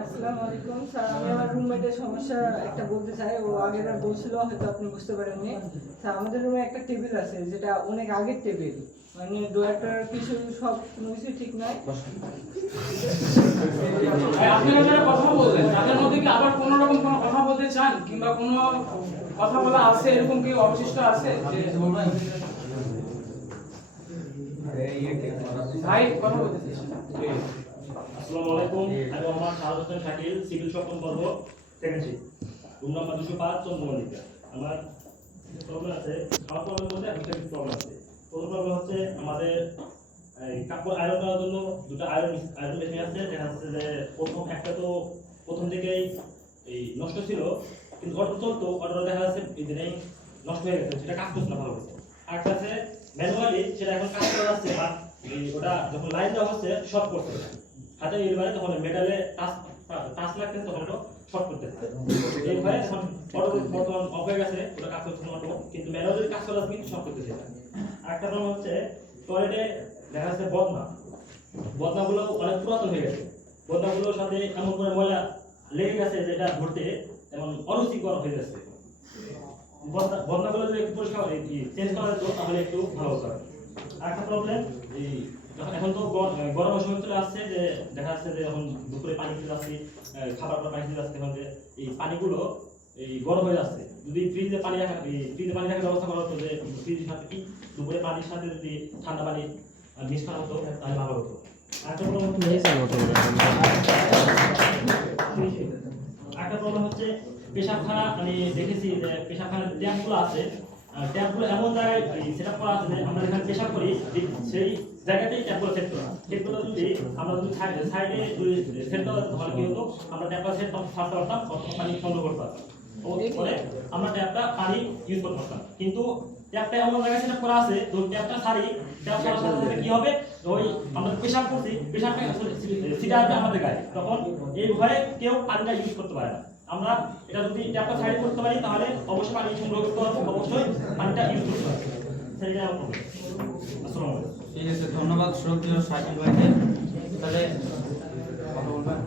আসসালামু আলাইকুম স্যার, আমি আমার রুমমেটের সমস্যা একটা বলতে চাই। ও আগের বার বলছিল, হয়তো আপনি বুঝতে পারেননি। স্যার আমাদের রুমে একটা টেবিল আছে যেটা অনেক আগের টেবিল, মানে ড্রয়ারটার কিছু সব কোনো কিছু ঠিক নাই। আপনারা যারা কথা বললেন তাদের মধ্যে কি আবার কোনো রকম কোনো কথা বলতে চান কিংবা কোনো কথা বলা আছে, এরকম কি অবশিষ্ট আছে যে ভাই কথা বলতে চাইছেন? আসসালামু আলাইকুম, আমি মোহাম্মদ শাহাদ হোসেন শাকিল, সিভিল সপ্তম বর্গ সেকেন্ডারি, রুম নাম্বার 205 চন্দ্রমল্লিকা। আমার প্রবলেম আছে, আমার প্রবলেমের মধ্যে একটা প্রবলেম আছে। প্রথম প্রবলেম হচ্ছে আমাদের কাপড় আয়রন করার জন্য দুটো আয়রন মেশিন আছে। দেখা যাচ্ছে যে প্রথম থেকেই এই নষ্ট ছিল, কিন্তু অটো চলতো, অটোটা দেখা যাচ্ছে ইদানিং নষ্ট হয়ে গেছে, সেটা কাজ করছে না ভালো মতো। আর একটা আছে ম্যানুয়ালি, সেটা এখন কাজ করা যাচ্ছে, বাট ওটা যখন লাইন দেওয়া হচ্ছে শর্ট করছে, হাতে নিয়ে মানে তখন মেটালে টাচ লাগতেছে, তখন ওটা শর্ট করতেছে। এই ভয়ে এখন অটো বর্তমান অফ হয়ে গেছে, ওটা কাজ করছে না অটো, কিন্তু ম্যানুয়ালি কাজ করা কিন্তু শর্ট করতেছে। আরেকটা প্রবলেম হচ্ছে টয়লেটে দেখা যাচ্ছে বদনাগুলো অনেক পুরাতন হয়ে গেছে, বদনাগুলোর সাথে এমন করে ময়লা লেগে গেছে যেটা ধরতে এমন অরুচিকর হয়ে যাচ্ছে। বদনাগুলো যদি একটু পরিষ্কার চেঞ্জ করা যেত তাহলে একটু ভালো হতো। আরেকটা প্রবলেম, এই এখন তো গরমের সময় চলে আসছে, যে দেখা যাচ্ছে যে এখন দুপুরে পানি খেতে যাচ্ছি, খাবার পানি খেতে যাচ্ছে, এখন যে এই পানিগুলো এই গরম হয়ে যাচ্ছে। যদি ফ্রিজে পানি রাখার ব্যবস্থা করা হতো, যে ফ্রিজের সাথে কি দুপুরে পানির সাথে যদি ঠান্ডা পানি মিক্স করা হতো তাহলে ভালো হতো। আরেকটা প্রবলেম হচ্ছে পেশাবখানা। আমি দেখেছি যে পেশাবখানার ট্যাপগুলো আছে, ট্যাপগুলো এমন জায়গায় সেটআপ করা আছে যে আমরা যেখানে পেশাব করি সেই জায়গাতেই ট্যাপগুলো সেট করা। ট্যাপগুলো যদি আমরা সাইডে সেট করা তাহলে কি হতো, আমরা ট্যাপটা সেট থাকতে পারতাম, পানি সংগ্রহ করতে পারতাম, পরে আমরা ট্যাপটা পানি ইউজ করতে পারতাম। কিন্তু ট্যাপটা এমন জায়গায় সেট করা আছে, তো ট্যাপটা ট্যাপ করার সাথে সাথে কি হবে, ওই আমরা পেশাব করছি, পেশাবটা সিটা আসবে আমাদের গায়ে, তখন এই ভয়ে কেউ পানিটা ইউজ করতে পারে না। আমরা এটা যদি ট্যাপটা সাইড করতে পারি তাহলে অবশ্যই পানি সংগ্রহ করতে পারবো, অবশ্যই পানিটা ইউজ করতে পারবো। সেটাই আমার প্রবলেম। আসসালামু আলাইকুম। ঠিক আছে, ধন্যবাদ শ্রদ্ধেয় শাকিল ভাইকে। তাহলে কথা বলবেন?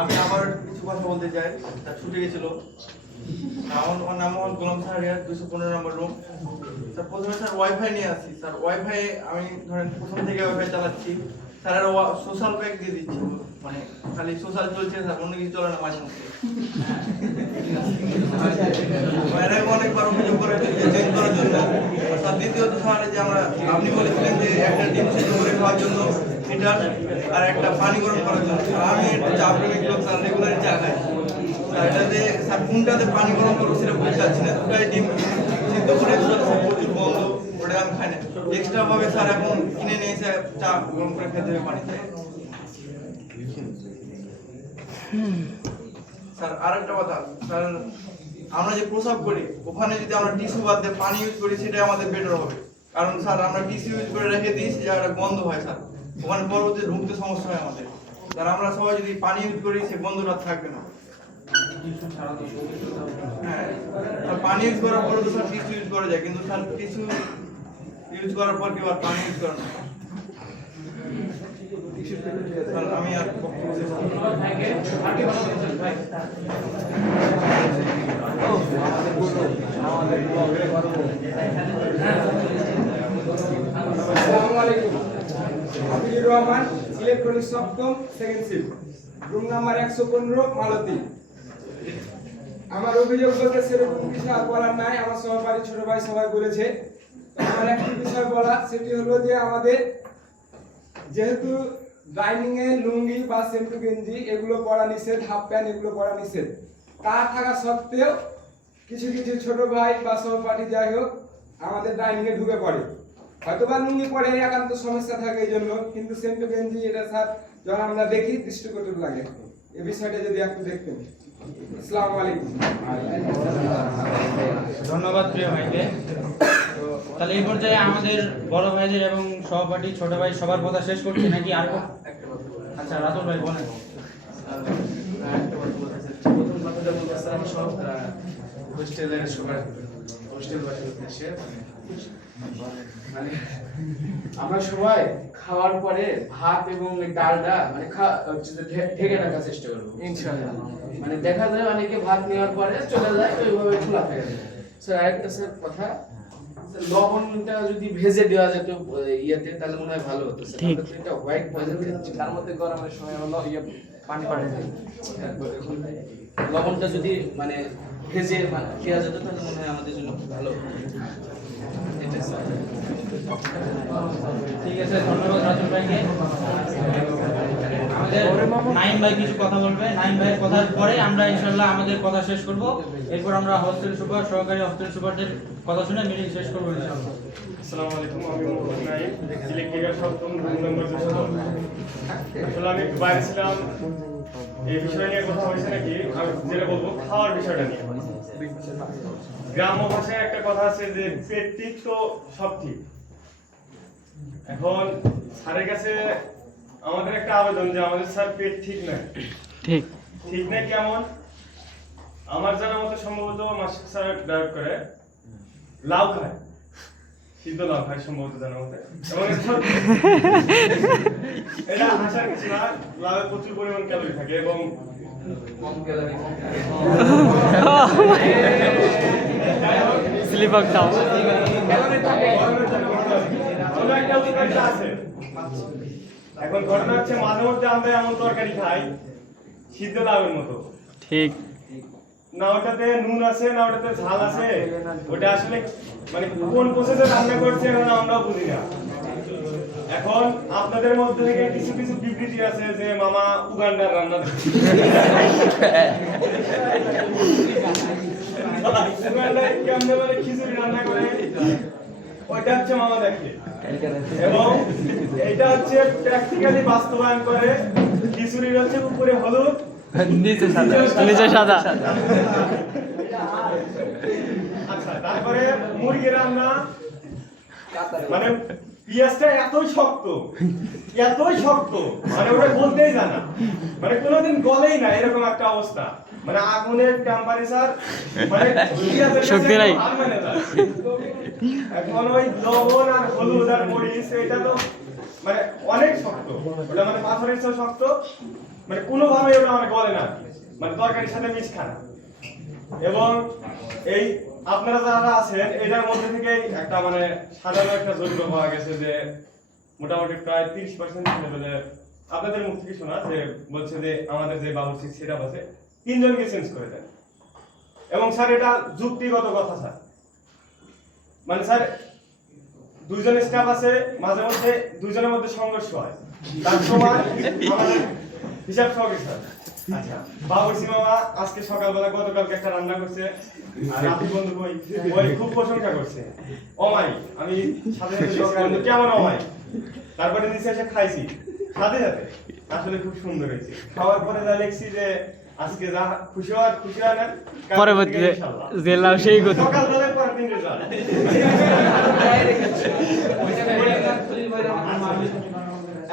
আমি আবার কিছু কথা বলতে চাই, তা ছুটে গেছিল। আমার নাম মোহাম্মদ গোলাম সাহারিয়ার, 215 নম্বর রুম। স্যার প্রথমে স্যার ওয়াইফাই নিয়ে আসছি। স্যার ওয়াইফাই আমি ধরেন প্রথম থেকে ওয়াইফাই চালাচ্ছি, স্যার আর সোশ্যাল প্যাক দিয়ে দিচ্ছি, মানে খালি সোশ্যাল চলছে স্যার, অন্য কিছু চলে না মাঝে মধ্যে। অনেকবার অভিযোগ করে চেঞ্জ করার জন্য। স্যার দ্বিতীয়ত স্যার যে আপনি বলেছিলেন যে একটা ডিম সিদ্ধ করে খাওয়ার জন্য হিটার আর একটা পানি গরম করার জন্য। আমি একটু চা প্রেমিক লোক স্যার, রেগুলার চা খাই। স্যার এটাতে স্যার কোনটাতে পানি গরম করবো সেটা বুঝতে পারছি না। দুটাই ডিম সিদ্ধ করে প্রচুর বন্ধ, ওটা আমি খাই না। এক্সট্রা ভাবে স্যার এখন কিনে নিয়ে এসে চা গরম করে খেতে হবে পানিতে। স্যার আরেকটা কথা, স্যার আমরা যে প্রসাব করি ওখানে যদি আমরা টিস্যু বাদ দিয়ে পানি ইউজ করি সেটাই আমাদের বেটার হবে। কারণ স্যার আমরা টিস্যু ইউজ করে রেখে দিই, সে জায়গাটা গন্ধ হয় স্যার, ওখানে পরবর্তী ঢুকতে সমস্যা হয় আমাদের। স্যার আমরা সবাই যদি পানি ইউজ করি সে গন্ধটা থাকবে না। হ্যাঁ, আর পানি ইউজ করার পরে তো স্যার টিস্যু ইউজ করা যায়, কিন্তু স্যার টিস্যু ইউজ করার পর কি আর পানি ইউজ করা না? স্যার আমি আর বক্তব্য শেষ করছি না। আসসালামু আলাইকুম। হাফিজুর রহমান, ইলেকট্রনিক্স সপ্তম, সেকেন্ড শিফট, রুম নাম্বার 115, মালতী। আমার অভিযোগ বলতে সেরকম কিছু আর বলার নাই, আমার সহপাঠী ছোট ভাই সবাই বলেছে। আমার একটি বিষয় বলা, সেটি হলো যে আমাদের যেহেতু ডাইনিং এ লুঙ্গি বা সেন্টু গেঞ্জি এগুলো পরা নিষেধ, হাফ প্যান্ট এগুলো পরা নিষেধ, তা থাকা সত্ত্বেও কিছু কিছু ছোট ভাই বা সহপাঠী যাই হোক আমাদের ডাইনিং এ ঢুকে পড়ে। হয়তোবা লুঙ্গি পরে একান্ত সমস্যা থাকে এই জন্য, কিন্তু সেন্টু গেঞ্জি এটা স্যার যখন আমরা দেখি দৃষ্টিকটু লাগে। এই বিষয়টা যদি একটু দেখতেন। আসসালামু আলাইকুম। ধন্যবাদ প্রিয় ভাইকে। তো তাহলে এই পর্যায়ে আমাদের বড় ভাইদের এবং সহপাঠী ছোট ভাই সবার কথা শেষ করছি নাকি আর? আচ্ছা রাতুল ভাই বলেন। প্রথম কথাটা বলতেছিলাম সব হোস্টেলের সবার হোস্টেলবাসীর উদ্দেশ্যে, মানে আমরা সবাই খাওয়ার পরে ভাত এবং ডালটা মানে ঢেকে রাখার চেষ্টা করবো ইনশাআল্লাহ। মানে দেখা যায় অনেকে ভাত নেওয়ার পরে চলে যায়, ওইভাবে খোলা থাকে। স্যার আরেকটা স্যার কথা, লবণটা যদি ভেজে দেওয়া যেত ইয়েতে তাহলে মনে হয় ভালো হতো স্যার। আমরা তো এটা হোয়াইট পয়জন খাচ্ছি, তার মধ্যে গরমের সময় হলো পানি লবণটা যদি মানে ভেজে মানে দেওয়া যেত তাহলে মনে হয় আমাদের জন্য খুব ভালো হতো। এটাই স্যার। ঠিক আছে, ধন্যবাদ রাতুল ভাইকে। আমাদের নাইম ভাই কিছু কথা বলবে। নাইম ভাইয়ের কথার পরে আমরা ইনশাআল্লাহ আমাদের কথা শেষ করব। এরপর আমরা হোস্টেল সুপার, সহকারী হোস্টেল সুপারদের কথা শুনে মিটিং শেষ করব ইনশাআল্লাহ। আসসালামু আলাইকুম, আমি মোহাম্মদ নাইম, ইলেকট্রিক্যাল সপ্তম, রুম নম্বর 210। আসলে আমি একটু বাইরে ছিলাম, এই বিষয় নিয়ে কথা হয়েছে নাকি আমি যেটা বলবো খাওয়ার বিষয়টা নিয়ে। গ্রাম্য ভাষায় একটা কথা আছে যে পেট ঠিক তো সব ঠিক। এখন স্যারের কাছে আমাদের একটা আবেদন যে আমাদের স্যার পেট ঠিক নাই। ঠিক ঠিক নাই কেমন? আমার জানা মতো সম্ভবত মাসিক স্যার ডায়েট করে লাউ খায়, সিদ্ধ লাউ খায় সম্ভবত জানা মতে। এবং এটা হাসার কিছু না, লাউয়ে প্রচুর পরিমাণ ক্যালোরি থাকে এবং কম ক্যালোরি স্লিপার দাও। এখন ঘটনা হচ্ছে মাঝে মধ্যে আমরা এমন তরকারি খাই সিদ্ধ লাউয়ের মতো, ঠিক না ওটাতে নুন আছে না ওটাতে ঝাল আছে, ওটা আসলে মানে কোন প্রসেসে রান্না করছে এখন আমরাও বুঝি না। এখন আপনাদের মধ্যে থেকে কিছু কিছু বিবৃতি আছে যে মামা উগান্ডার রান্না উগান্ডায় কেমনে মানে খিচুড়ি রান্না করে ওইটা হচ্ছে মামা দেখে, এবং এটা হচ্ছে প্র্যাকটিক্যালি বাস্তবায়ন করে। খিচুড়ির হচ্ছে উপরে হলুদ, নিচে সাদা। আচ্ছা, তারপরে মুরগির রান্না মানে পেঁয়াজটা এতই শক্ত মানে ওটা বলতেই জানা, মানে কোনোদিন গলেই না, এরকম একটা অবস্থা। মানে আগুনের টেম্পারেচার মানে শক্তি নাই। এখন ওই লবণ আর হলুদ আর মরিচ এটা তো মানে অনেক শক্ত, ওটা মানে পাথরের চেয়ে শক্ত, মানে কোনোভাবে ওটা মানে গলে না, মানে তরকারির সাথে মিক্স খানা। এবং এই আপনারা যারা আছেন এটার মধ্যে থেকে একটা মানে সাধারণ একটা জরিপ পাওয়া গেছে যে মোটামুটি প্রায় 30% ছেলেমেয়েদের আপনাদের মুখ থেকে শোনা যে বলছে যে আমাদের যে বাবুর্চি সেটআপ আছে 3 জনকে চেঞ্জ করে দেন। এবং স্যার এটা যুক্তিগত কথা স্যার, মানে স্যার 2 জন স্টাফ আছে, মাঝে মধ্যে 2 জনের মধ্যে সংঘর্ষ হয়, তার সমান আমাদের হিসাব সহকারী স্যার। আচ্ছা, বাবুর্চি মামা আজকে সকালবেলা গতকালকে একটা রান্না করছে, আর রাতে বন্ধু ওই খুব প্রশংসা করছে, অমাই আমি সাথে সাথে কেমন অমাই, তারপরে নিচে এসে খাইছি সাথে সাথে আসলে খুব সুন্দর হয়েছে। খাওয়ার পরে যা দেখছি যে আজকে যা খুশি হয় না, পরবর্তীতে জেলা সেই কথা সকালবেলা পরের দিন রেজাল্ট।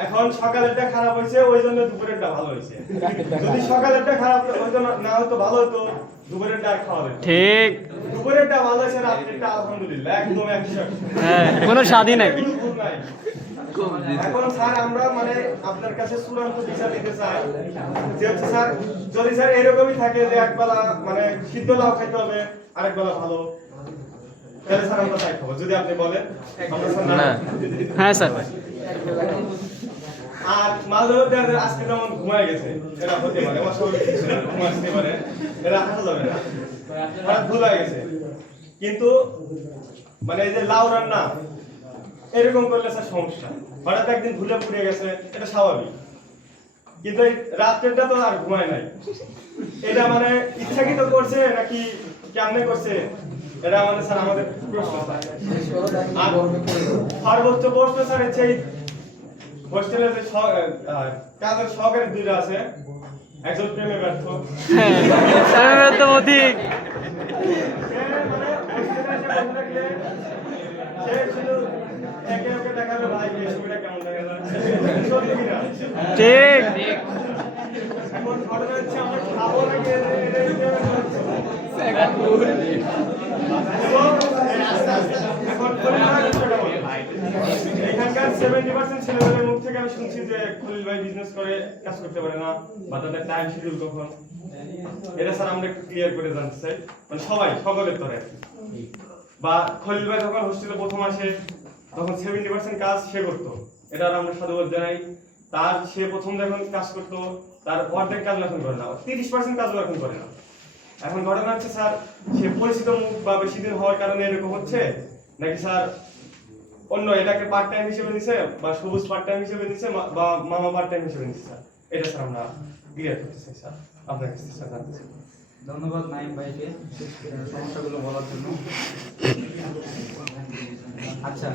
এখন সকালেরটা খারাপ হয়েছে ওই জন্য দুপুরেরটা ভালো হয়েছে। যদি সকালেরটা খারাপ হইতো না হতো ভালো হতো, দুপুরেরটা আর খাওয়া হতো। ঠিক। দুপুরেরটা ভালো হয়েছে, রাত্রেরটা আলহামদুলিল্লাহ একদম 100। হ্যাঁ, কোনো স্বাদই নাই। এখন স্যার আমরা মানে আপনার কাছে চূড়ান্ত বিচার দিতে চাই যে হচ্ছে স্যার, যদি স্যার এরকমই থাকে যে একবেলা মানে সিদ্ধ লাউ খাইতে হবে, আরেক বেলা ভালো, তাহলে স্যার আমরা তাই খাবো। যদি আপনি বলেন আমরা স্যার না। হ্যাঁ স্যার। আর মাঝে মধ্যে আজকে যেমন ঘুমায় গেছে, এরা হতে পারে অস্বাভাবিক কিছু না, ঘুমাতে পারে, এরা হাসা যাবে না, হঠাৎ ভুল হয়ে গেছে। কিন্তু মানে এই যে লাউ রান্না এরকম করলে স্যার সমস্যা, হঠাৎ একদিন ভুলে পুড়ে গেছে, এটা স্বাভাবিক। কিন্তু এই রাত্রেরটা তো আর ঘুমায় নাই, এটা মানে ইচ্ছাকৃত করছে নাকি কেমনে করছে, এটা মানে স্যার আমাদের প্রশ্ন। আর সর্বোচ্চ প্রশ্ন স্যার হচ্ছে এই হোস্টেলের যে কাজের সহকারী দুইটা আছে, একজন প্রেমে ব্যর্থ। ঠিক। ঠিক। এখন ঘটনা হচ্ছে আমরা খাবো নাকি এখানকার 70% ছেলেমেয়েদের মুখ থেকে আমি শুনছি যে খলিল ভাই বিজনেস করে কাজ করতে পারে না, বা তাদের টাইম শিডিউল কখন, এটা স্যার আমরা একটু ক্লিয়ার করে জানতে চাই, মানে সবাই সকলের তরে। বা খলিল ভাই যখন হোস্টেলে প্রথম আসে তখন 70% কাজ সে করতো, এটা আমরা সাধুবাদ জানাই। তার সে প্রথম যখন কাজ করতো তার অর্ধেক কাজ এখন করে না, 30% কাজও এখন করে না। এখন ঘটনা হচ্ছে স্যার সে পরিচিত মুখ বা বেশি দিন হওয়ার কারণে এরকম হচ্ছে, নাকি স্যার অন্য এটাকে পার্ট টাইম হিসেবে নিছে, বা সবুজ পার্ট টাইম হিসেবে নিছে, বা মামা পার্ট টাইম হিসেবে নিছে স্যার, এটা স্যার আমরা ক্লিয়ার করতে চাই স্যার, আপনার কাছে স্যার জানতে চাই। ধন্যবাদ নাইম ভাইকে সমস্যাগুলো বলার জন্য। আচ্ছা,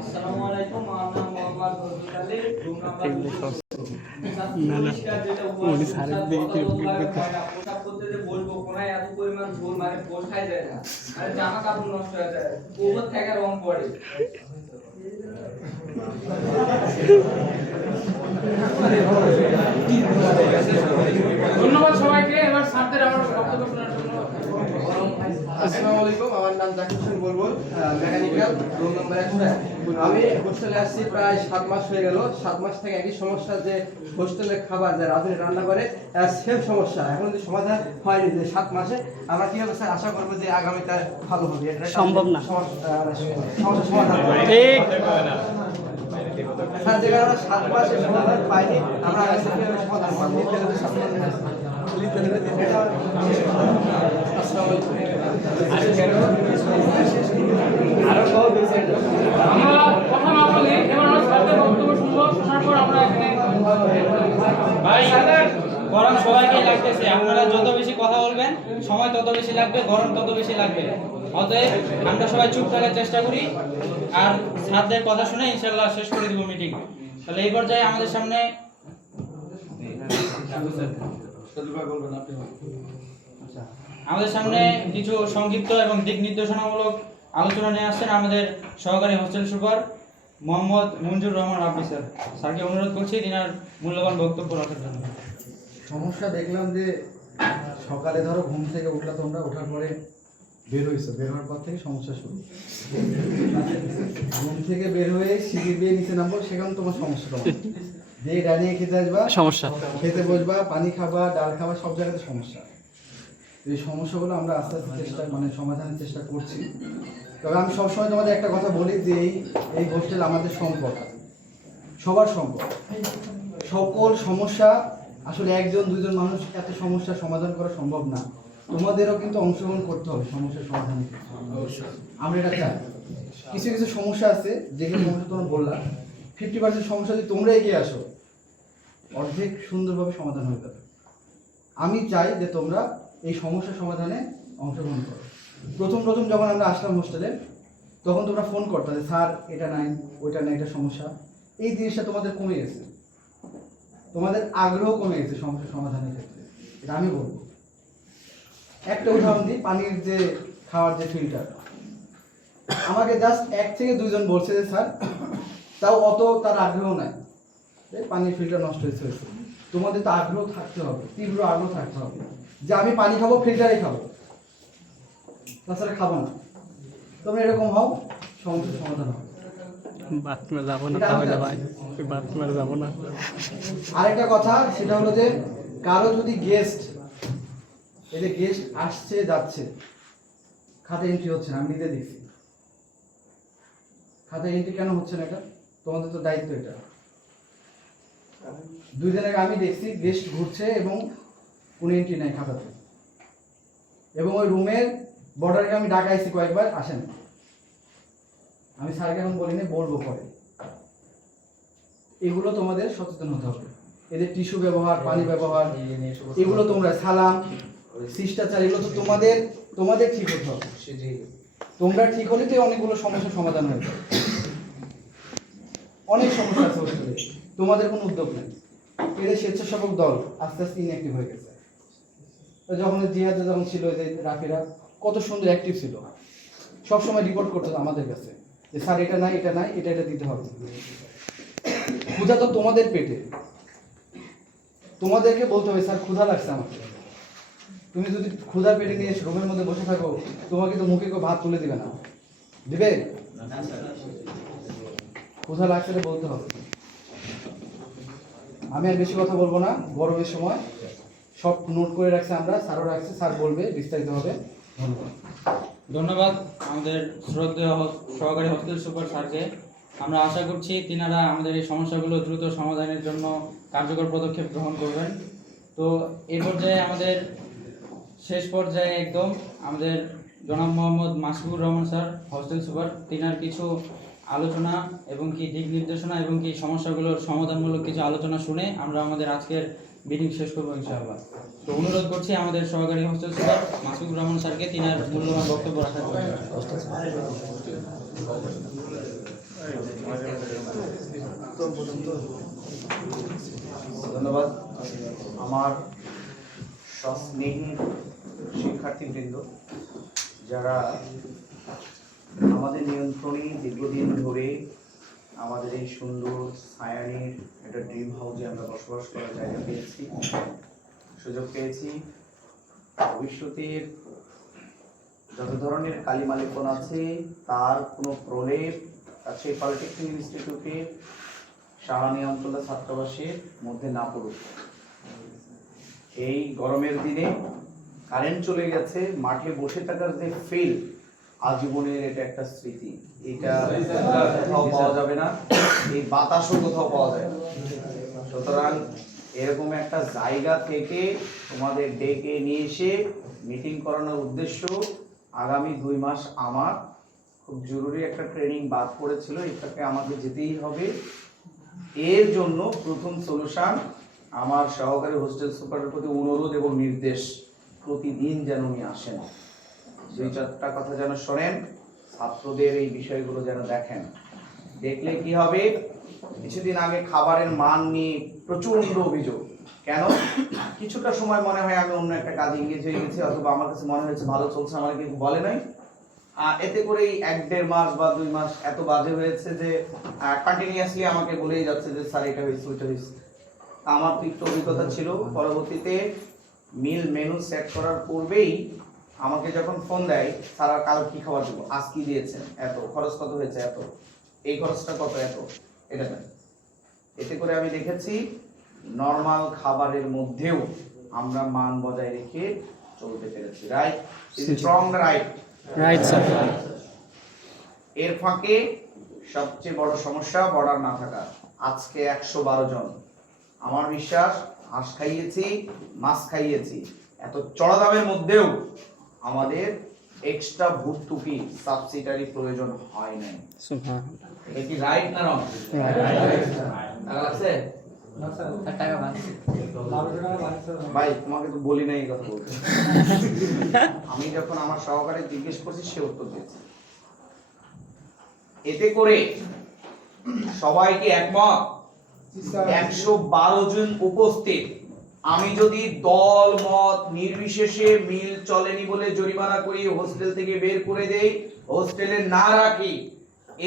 আসসালামু আলাইকুম, আমার নাম মোহাম্মদ ফজলুল আলী, রুম নাম্বার 200। পোশাক করতে যে বলবো কোনায় এত পরিমাণ ঝোল মানে পোষায় যায় না, আর জামা কাপড় নষ্ট হয়ে যায়, উপর থেকে রং পড়ে। ধন্যবাদ সবাইকে। এবার স্যারদের আমার বক্তব্য শোনার জন্য। আসসালামু আলাইকুম, আমার নাম জাকির হোসেন বুলবুল, মেকানিক্যাল, রুম নাম্বার 101। আমি হোস্টেলে আসছি প্রায় 7 মাস হয়ে গেল। 7 মাস থেকে একই সমস্যা, যে হোস্টেলের খাবার যা রাঁধুনি রান্না করে সেম সমস্যা এখন যে সমাধান হয়নি। যে 7 মাসে আমরা কিভাবে স্যার আশা করবো যে আগামীতে ভালো হবে, এটা সম্ভব না। সমস্যা সমাধান ঠিক। স্যার যে কারণে 7 মাসে সমাধান পাইনি, আমরা আগে থেকে সমাধান পাবো। আসসালামু আলাইকুম। আমরা কথা না বলি, এবার আমরা স্যারদের বক্তব্য শুনবো, শোনার পর আমরা এখানে ভাই গরম সবাইকে লাগতেছে, আপনারা যত বেশি কথা বলবেন সময় তত বেশি লাগবে, গরম তত বেশি লাগবে। অতএব আমরা সবাই চুপ থাকার চেষ্টা করি, আর স্যারদের কথা শুনে ইনশাআল্লাহ শেষ করে দিব মিটিং। তাহলে এই পর্যায়ে আমাদের সামনে কিছু সংক্ষিপ্ত এবং দিক নির্দেশনামূলক আলোচনা নিয়ে আসছেন আমাদের সহকারী হোস্টেল সুপার মোহাম্মদ মঞ্জুর রহমান রাব্বি স্যার। স্যারকে অনুরোধ করছি তিনার মূল্যবান বক্তব্য রাখার জন্য। সমস্যা দেখলাম যে সকালে ধরো ঘুম থেকে উঠলা, তোমরা ওঠার পরে বের হয়েছো, বের হওয়ার পর থেকে সমস্যা শুরু। ঘুম থেকে বের হয়ে সিঁড়ি দিয়ে নিচে নামবো, সেখানে তোমার সমস্যা, তোমার দিয়ে ডানিয়ে খেতে আসবা, সমস্যা, খেতে বসবা, পানি খাবা, ডাল খাবা, সব জায়গাতে সমস্যা। এই সমস্যাগুলো আমরা আস্তে আস্তে চেষ্টা সমাধানের চেষ্টা করছি। তবে আমি সবসময় তোমাদের একটা কথা বলি যে এই হোস্টেল আমাদের সম্পদ, সবার সম্পদ। সকল সমস্যা আসলে 1-2 মানুষ এত সমস্যার সমাধান করা সম্ভব না। তোমাদেরও কিন্তু অংশগ্রহণ করতে হবে সমস্যার সমাধানে। আমরা এটা চাই। কিছু কিছু সমস্যা আছে, যেগুলো সমস্যা তোমরা বললা, 50% সমস্যা যদি তোমরা এগিয়ে আসো, অর্ধেক সুন্দরভাবে সমাধান হয়ে যাবে। আমি চাই যে তোমরা এই সমস্যা সমাধানে অংশগ্রহণ করো। প্রথম যখন আমরা আসলাম হোস্টেলে, তখন তোমরা ফোন করতে যে স্যার এটা নাই, ওইটা নাই, এটা সমস্যা। এই জিনিসটা তোমাদের কমে গেছে, তোমাদের আগ্রহ কমে গেছে সমস্যা সমাধানের ক্ষেত্রে, এটা আমি বলবো। একটা উদাহরণ দিই, পানির যে খাওয়ার যে ফিল্টার, আমাকে জাস্ট 1 থেকে 2 জন বলছে যে স্যার তাও অত তার আগ্রহ নাই, পানির ফিল্টার নষ্ট হয়েছে। তোমাদের তো আগ্রহ থাকতে হবে, তীব্র আগ্রহ থাকতে হবে যে আমি পানি খাবো, ফিল্টারে খাবো, তাছাড়া খাবো না। তোমরা এরকম হও, সমস্যার সমাধান হবে। বাথরুমে যাবো না তাহলে ভাই, বাথরুমে যাবো না। আরেকটা কথা, সেটা হলো যে কারো যদি গেস্ট, এই যে গেস্ট আসছে যাচ্ছে, খাতে এন্ট্রি হচ্ছে না, আমি নিজে দেখছি। খাতে এন্ট্রি কেন হচ্ছে না? এটা তোমাদের তো দায়িত্ব। এটা 2 দিন আগে আমি দেখছি গেস্ট ঘুরছে এবং কোনো এন্ট্রি নাই খাতাতে, এবং ওই রুমের বর্ডারকে আমি ডাকাইছি কয়েকবার, আসেন। আমি স্যারকে এখন বলিনি, বলবো পরে। এগুলো তোমাদের সচেতন হতে হবে। এদের টিস্যু ব্যবহার, পানি ব্যবহার, এগুলো তোমরা সালাম, শিষ্টাচার, এগুলো তো তোমাদের ঠিক হতে হবে। তোমরা ঠিক হলে তো অনেকগুলো সমস্যার সমাধান হয়ে যাবে। অনেক সমস্যা আছে হোস্টেলে, তোমাদের কোনো উদ্যোগ নেই। এদের স্বেচ্ছাসেবক দল আস্তে আস্তে ইনঅ্যাক্টিভ হয়ে গেছে। যখন জিহাদে যখন ছিল, যে রাফিরা কত সুন্দর অ্যাক্টিভ ছিল, সবসময় রিপোর্ট করতো আমাদের কাছে যে স্যার এটা নাই, এটা নাই, এটা দিতে হবে। ক্ষুধা তো তোমাদের পেটে, তোমাদেরকে বলতে হবে স্যার ক্ষুধা লাগছে আমাকে। তুমি যদি ক্ষুধা পেটে নিয়ে রুমের মধ্যে বসে থাকো, তোমাকে তো মুখে কেউ ভাত তুলে দিবে না, দিবে? ক্ষুধা লাগছে বলতে হবে। আমি আর বেশি কথা বলবো না, গরমের সময় সব নোট করে রাখছে আমরা, স্যারও রাখছে, স্যার বলবে বিস্তারিত হবে। ধন্যবাদ। ধন্যবাদ আমাদের শ্রদ্ধেয় সহকারী হোস্টেল সুপার স্যারকে। আমরা আশা করছি তিনারা আমাদের এই সমস্যাগুলো দ্রুত সমাধানের জন্য কার্যকর পদক্ষেপ গ্রহণ করবেন। তো এই পর্যায়ে আমাদের শেষ পর্যায়ে একদম আমাদের জনাব Mohammad Masukur Rahman sir, hostel super, তিনার কিছু আলোচনা এবং কি দিক নির্দেশনা এবং কি সমস্যাগুলোর সমাধানমূলক কিছু আলোচনা শুনে আমরা আমাদের আজকের মিটিং শেষ করবো ইনশাআল্লাহ। তো অনুরোধ করছি আমাদের সহকারী হোস্টেল সুপার মাসুকুর রহমান স্যারকে তিনার মূল্যবান বক্তব্য রাখার জন্য। ধন্যবাদ। আমার সস্নেহী শিক্ষার্থীবৃন্দ, যারা আমাদের নিয়ন্ত্রণে দীর্ঘদিন ধরে আমাদের এই সুন্দর ছায়ানির একটা ড্রিম হাউসে আমরা বসবাস করার জায়গা পেয়েছি, সুযোগ পেয়েছি। ভবিষ্যতের যত ধরনের কালিমালিপন আছে তার কোনো প্রলেপ সেই পলিটেকনিক ইনস্টিটিউটে শাহরানী অঞ্চলের ছাত্রাবাসের মধ্যে না পড়ুক। এই গরমের দিনে কারেন্ট চলে গেছে, মাঠে বসে থাকার যে ফিল, আজীবনের এটা একটা স্মৃতি, এটা কোথাও পাওয়া যাবে না, এই বাতাসও কোথাও পাওয়া যায় না। সুতরাং এরকম একটা জায়গা থেকে তোমাদের ডেকে নিয়ে এসে মিটিং করানোর উদ্দেশ্য, আগামী 2 মাস আমার খুব জরুরি একটা ট্রেনিং বাদ পড়েছিল, এটাকে আমাকে যেতেই হবে। এর জন্য প্রথম সলিউশন, আমার সহকারী হোস্টেল সুপারের প্রতি অনুরোধ এবং নির্দেশ, প্রতিদিন যেন উনি আসেন, 2-4টা কথা যেন শোনেন, ছাত্রদের এই বিষয়গুলো যেন দেখেন। দেখলে কি হবে, কিছুদিন আগে খাবারের মান নিয়ে প্রচন্ড অভিযোগ। কেন? কিছুটা সময় মনে হয় আমি অন্য একটা কাজে এঙ্গেজ হয়ে গেছি, অথবা আমার কাছে মনে হয়েছে ভালো চলছে, আমার কেউ বলে নাই। এতে করেই 1-1.5 মাস বা 2 মাস এত বাজে হয়েছে যে কন্টিনিউয়াসলি আমাকে বলেই যাচ্ছে যে স্যার এটা হয়েছে, ওইটা হয়েছে। আমার তিক্ত অভিজ্ঞতা ছিল। পরবর্তীতে মিল মেনু সেট করার পূর্বেই আমাকে যখন ফোন দেয়, স্যার কাল কি খাবার দেবো, আজ কি দিয়েছেন, এত খরচ, কত হয়েছে এত, এই খরচটা কত, এত, এটা দেন। এতে করে আমি দেখেছি নরমাল খাবারের মধ্যেও আমরা মান বজায় রেখে চলতে পেরেছি। Right? Is it wrong? Right? Right sir. এর ফাঁকে সবচেয়ে বড় সমস্যা বর্ডার না থাকা। আজকে 112 জন, আমার বিশ্বাস হাঁস খাইয়েছি, মাছ খাইয়েছি, এত চড়া দামের মধ্যেও আমাদের এক্সট্রা ভর্তুকি সাবসিডারি প্রয়োজন হয় নাই। এটা কি রাইট না রং? টাকা আছে? ভাই তোমাকে তো বলি নাই এই কথা বলতে। আমি যখন আমার সহকারে জিজ্ঞেস করছি, সে উত্তর দিয়েছে। এতে করে সবাইকে একমত, 112 জন উপস্থিত। আমি যদি দল মত নির্বিশেষে মিল চলেনি বলে জরিমানা করি, হোস্টেল থেকে বের করে দেই, হোস্টেলে না রাখি,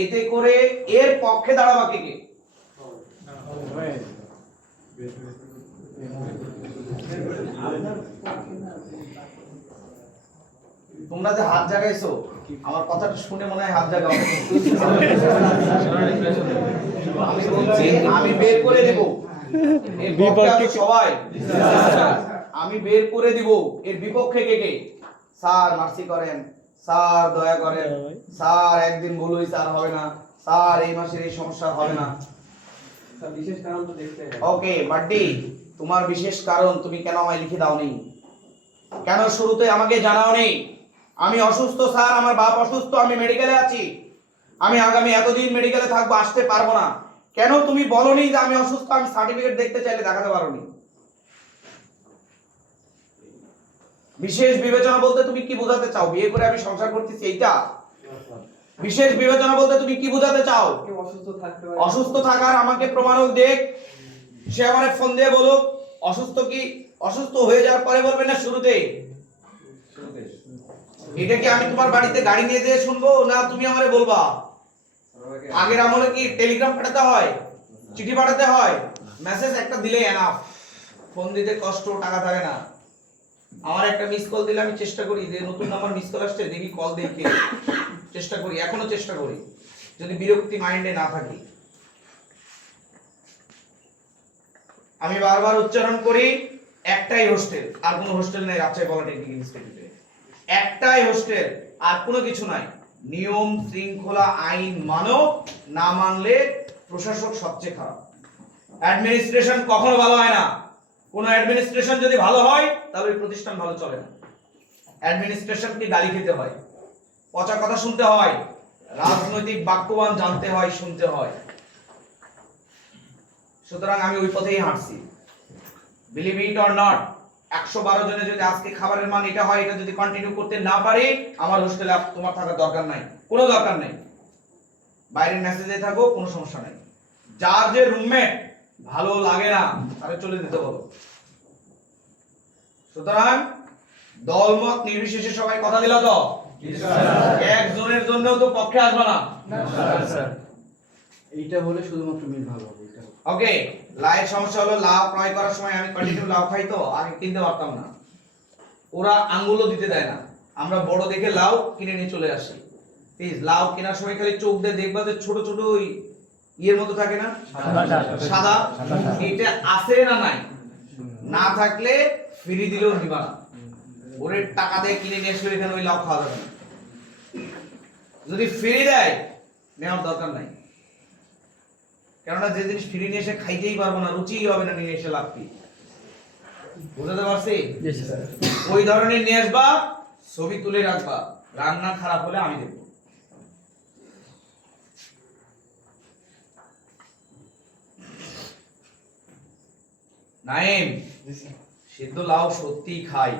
এতে করে এর পক্ষে দাঁড়াবা কে কে? তোমরা যে হাত জাগাইছো আমার কথাটা শুনে মনে হয় হাত জাগাও। আমি বলছি আমি বের করে দেব এর বিপক্ষে সবাই, আমি বের করে দিব এর বিপক্ষে কে কে। স্যার মার্সি করেন, স্যার দয়া করেন, স্যার একদিন ভুল হইছে আর হবে না, স্যার এই মাসের এই সমস্যা হবে না। বিশেষ কারণ তো দেখতে হবে। ওকে বাড্ডি, তোমার বিশেষ কারণ তুমি কেন আমায় লিখে দাওনি? কেন শুরুতে আমাকে জানাওনি? আমি অসুস্থ স্যার, আমার বাপ অসুস্থ, আমি মেডিকেলে আছি, আমি আগামী এতদিন মেডিকেলে থাকবো, আসতে পারবো না। কেন তুমি বলনি যে আমি অসুস্থ, আমি সার্টিফিকেট দেখতে চাইলে দেখাতে পারোনি? বিশেষ বিবেচনা বলতে তুমি কি বোঝাতে চাও? বিয়ে করে আমি সংসার করতেছি এইটা? বিশেষ বিবেচনা বলতে তুমি কি বোঝাতে চাও? অসুস্থ থাকতে পারে, অসুস্থ থাকার আমাকে প্রমাণও দেখ, সে আমারে ফোন দিয়ে বলুক অসুস্থ, কি অসুস্থ হয়ে যাওয়ার পরে বলবে না শুরুতে? এটা কি আমি তোমার বাড়িতে গাড়ি নিয়ে যেয়ে শুনবো, না তুমি আমারে বলবা? আগের আমলে কি টেলিগ্রাম পাঠাতে হয়, চিঠি পাঠাতে হয়? মেসেজ একটা দিলে এনাফ, ফোন দিতে কষ্ট, টাকা থাকে না। আমার একটা মিস কল দিলে আমি চেষ্টা করি যে নতুন নাম্বার মিস কল আসছে দেখি কল দেই কে, চেষ্টা করি, এখনো চেষ্টা করি যদি বিরক্তি মাইন্ডে না থাকি। আমি বারবার উচ্চারণ করি একটাই হোস্টেল, আর কোনো হোস্টেল নাই রাজশাহী পলিটেকনিক ইনস্টিটিউটে, একটাই হোস্টেল, আর কোনো কিছু নাই। নিয়ম শৃঙ্খলা আইন মানো, না মানলে প্রশাসক সবচেয়ে খারাপ। অ্যাডমিনিস্ট্রেশন কখনো ভালো হয় না। কোন অ্যাডমিনিস্ট্রেশন যদি ভালো হয় তাহলে প্রতিষ্ঠান ভালো চলে না। অ্যাডমিনিস্ট্রেশনকে গালি খেতে হয়, পচা কথা শুনতে হয়, রাজনৈতিক বাক্যবান জানতে হয়, শুনতে হয়। সুতরাং আমি ওই পথেই হাঁটছি। বিলিভ ইট অর নট, 112 জনে যদি আজকে খাবারের মান এটা হয়, এটা যদি কন্টিনিউ করতে না পারি, আমার হোস্টেলে তোমার থাকার দরকার নাই, কোনো দরকার নাই। বাইরের মেসেজে থাকো, কোনো সমস্যা নাই। যার যে রুমমেট ভালো লাগে না তাকে চলে যেতে বলো। সুতরাং দলমত নির্বিশেষে সবাই কথা দিলা তো? একজনের জন্যও তো পক্ষে আসবে না। এইটা বলে শুধুমাত্র মিল ভালো হবে এটা। ওকে, লাইয়ের সমস্যা হলো লাউ ক্রয় করার সময় আমি কন্টিনিউ লাউ খাই তো, আগে কিনতে পারতাম না, ওরা আঙ্গুলও দিতে দেয় না, আমরা বড় দেখে লাউ কিনে নিয়ে চলে আসি। প্লিজ লাউ কেনার সময় খালি চোখ দিয়ে দেখবা যে ছোট ছোট ওই ইয়ের মতো থাকে না, সাদা, এটা আছে না নাই, না থাকলে ফ্রি দিলেও নিবা না, ওরে টাকা দিয়ে কিনে নিয়ে এসে এখানে ওই লাউ খাওয়া যাবে না। যদি ফ্রি দেয় নেওয়ার দরকার নাই, কেননা যে জিনিস ফ্রি নিয়ে এসে খাইতেই পারবো না, রুচিই হবে না, নিয়ে এসে লাভ কি? বুঝতে পারছি? ওই ধরনের নিয়ে আসবা, ছবি তুলে রাখবা, রান্না খারাপ হলে আমি দেখবো। নাইম, সিদ্ধ লাউ সত্যি খাই।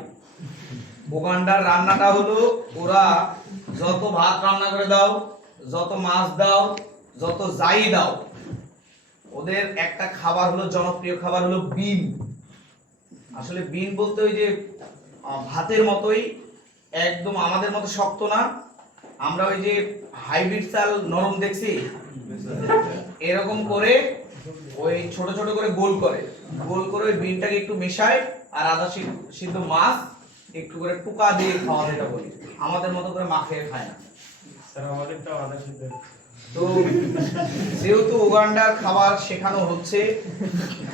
উগান্ডার রান্নাটা হলো ওরা যত ভাত রান্না করে দাও, যত মাছ দাও, যত যাই দাও, ওদের একটা খাবার হলো, জনপ্রিয় খাবার হলো বিন। আসলে বিন বলতে ওই যে ভাতের মতোই, একদম আমাদের মতো শক্ত না, আমরা ওই যে হাইব্রিড চাল নরম দেখছি, এরকম করে ওই ছোট ছোট করে গোল করে ওই বিনটাকে একটু মেশায়, আর আদা সিদ্ধ মাছ একটু করে টুকা দিয়ে খাওয়া, যেটা বলি, আমাদের মতো করে মাখিয়ে খায় না। তো যেহেতু উগান্ডার খাবার শেখানো হচ্ছে,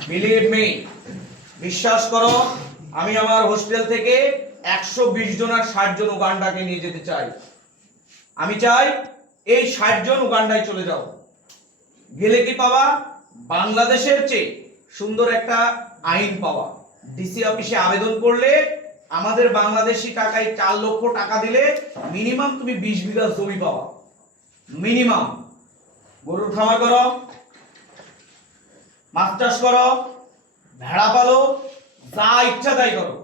বিলিভ মি, বিশ্বাস করো, আমি আমার হোস্টেল থেকে 120 জন আর 60 জন উগান্ডাকে নিয়ে যেতে চাই। আমি চাই এই 60 জন উগান্ডায় চলে যাও, গেলে কি পাবা? বাংলাদেশের চেয়ে সুন্দর একটা আইন পাওয়া। ডিসি অফিসে আবেদন করলে আমাদের বাংলাদেশি টাকায় 4 লক্ষ টাকা দিলে মিনিমাম তুমি 20 বিঘা জমি পাবা, মিনিমাম। গরুর খামার করো, মাছ চাষ করো, ভেড়া পালো, যা ইচ্ছা তাই করো,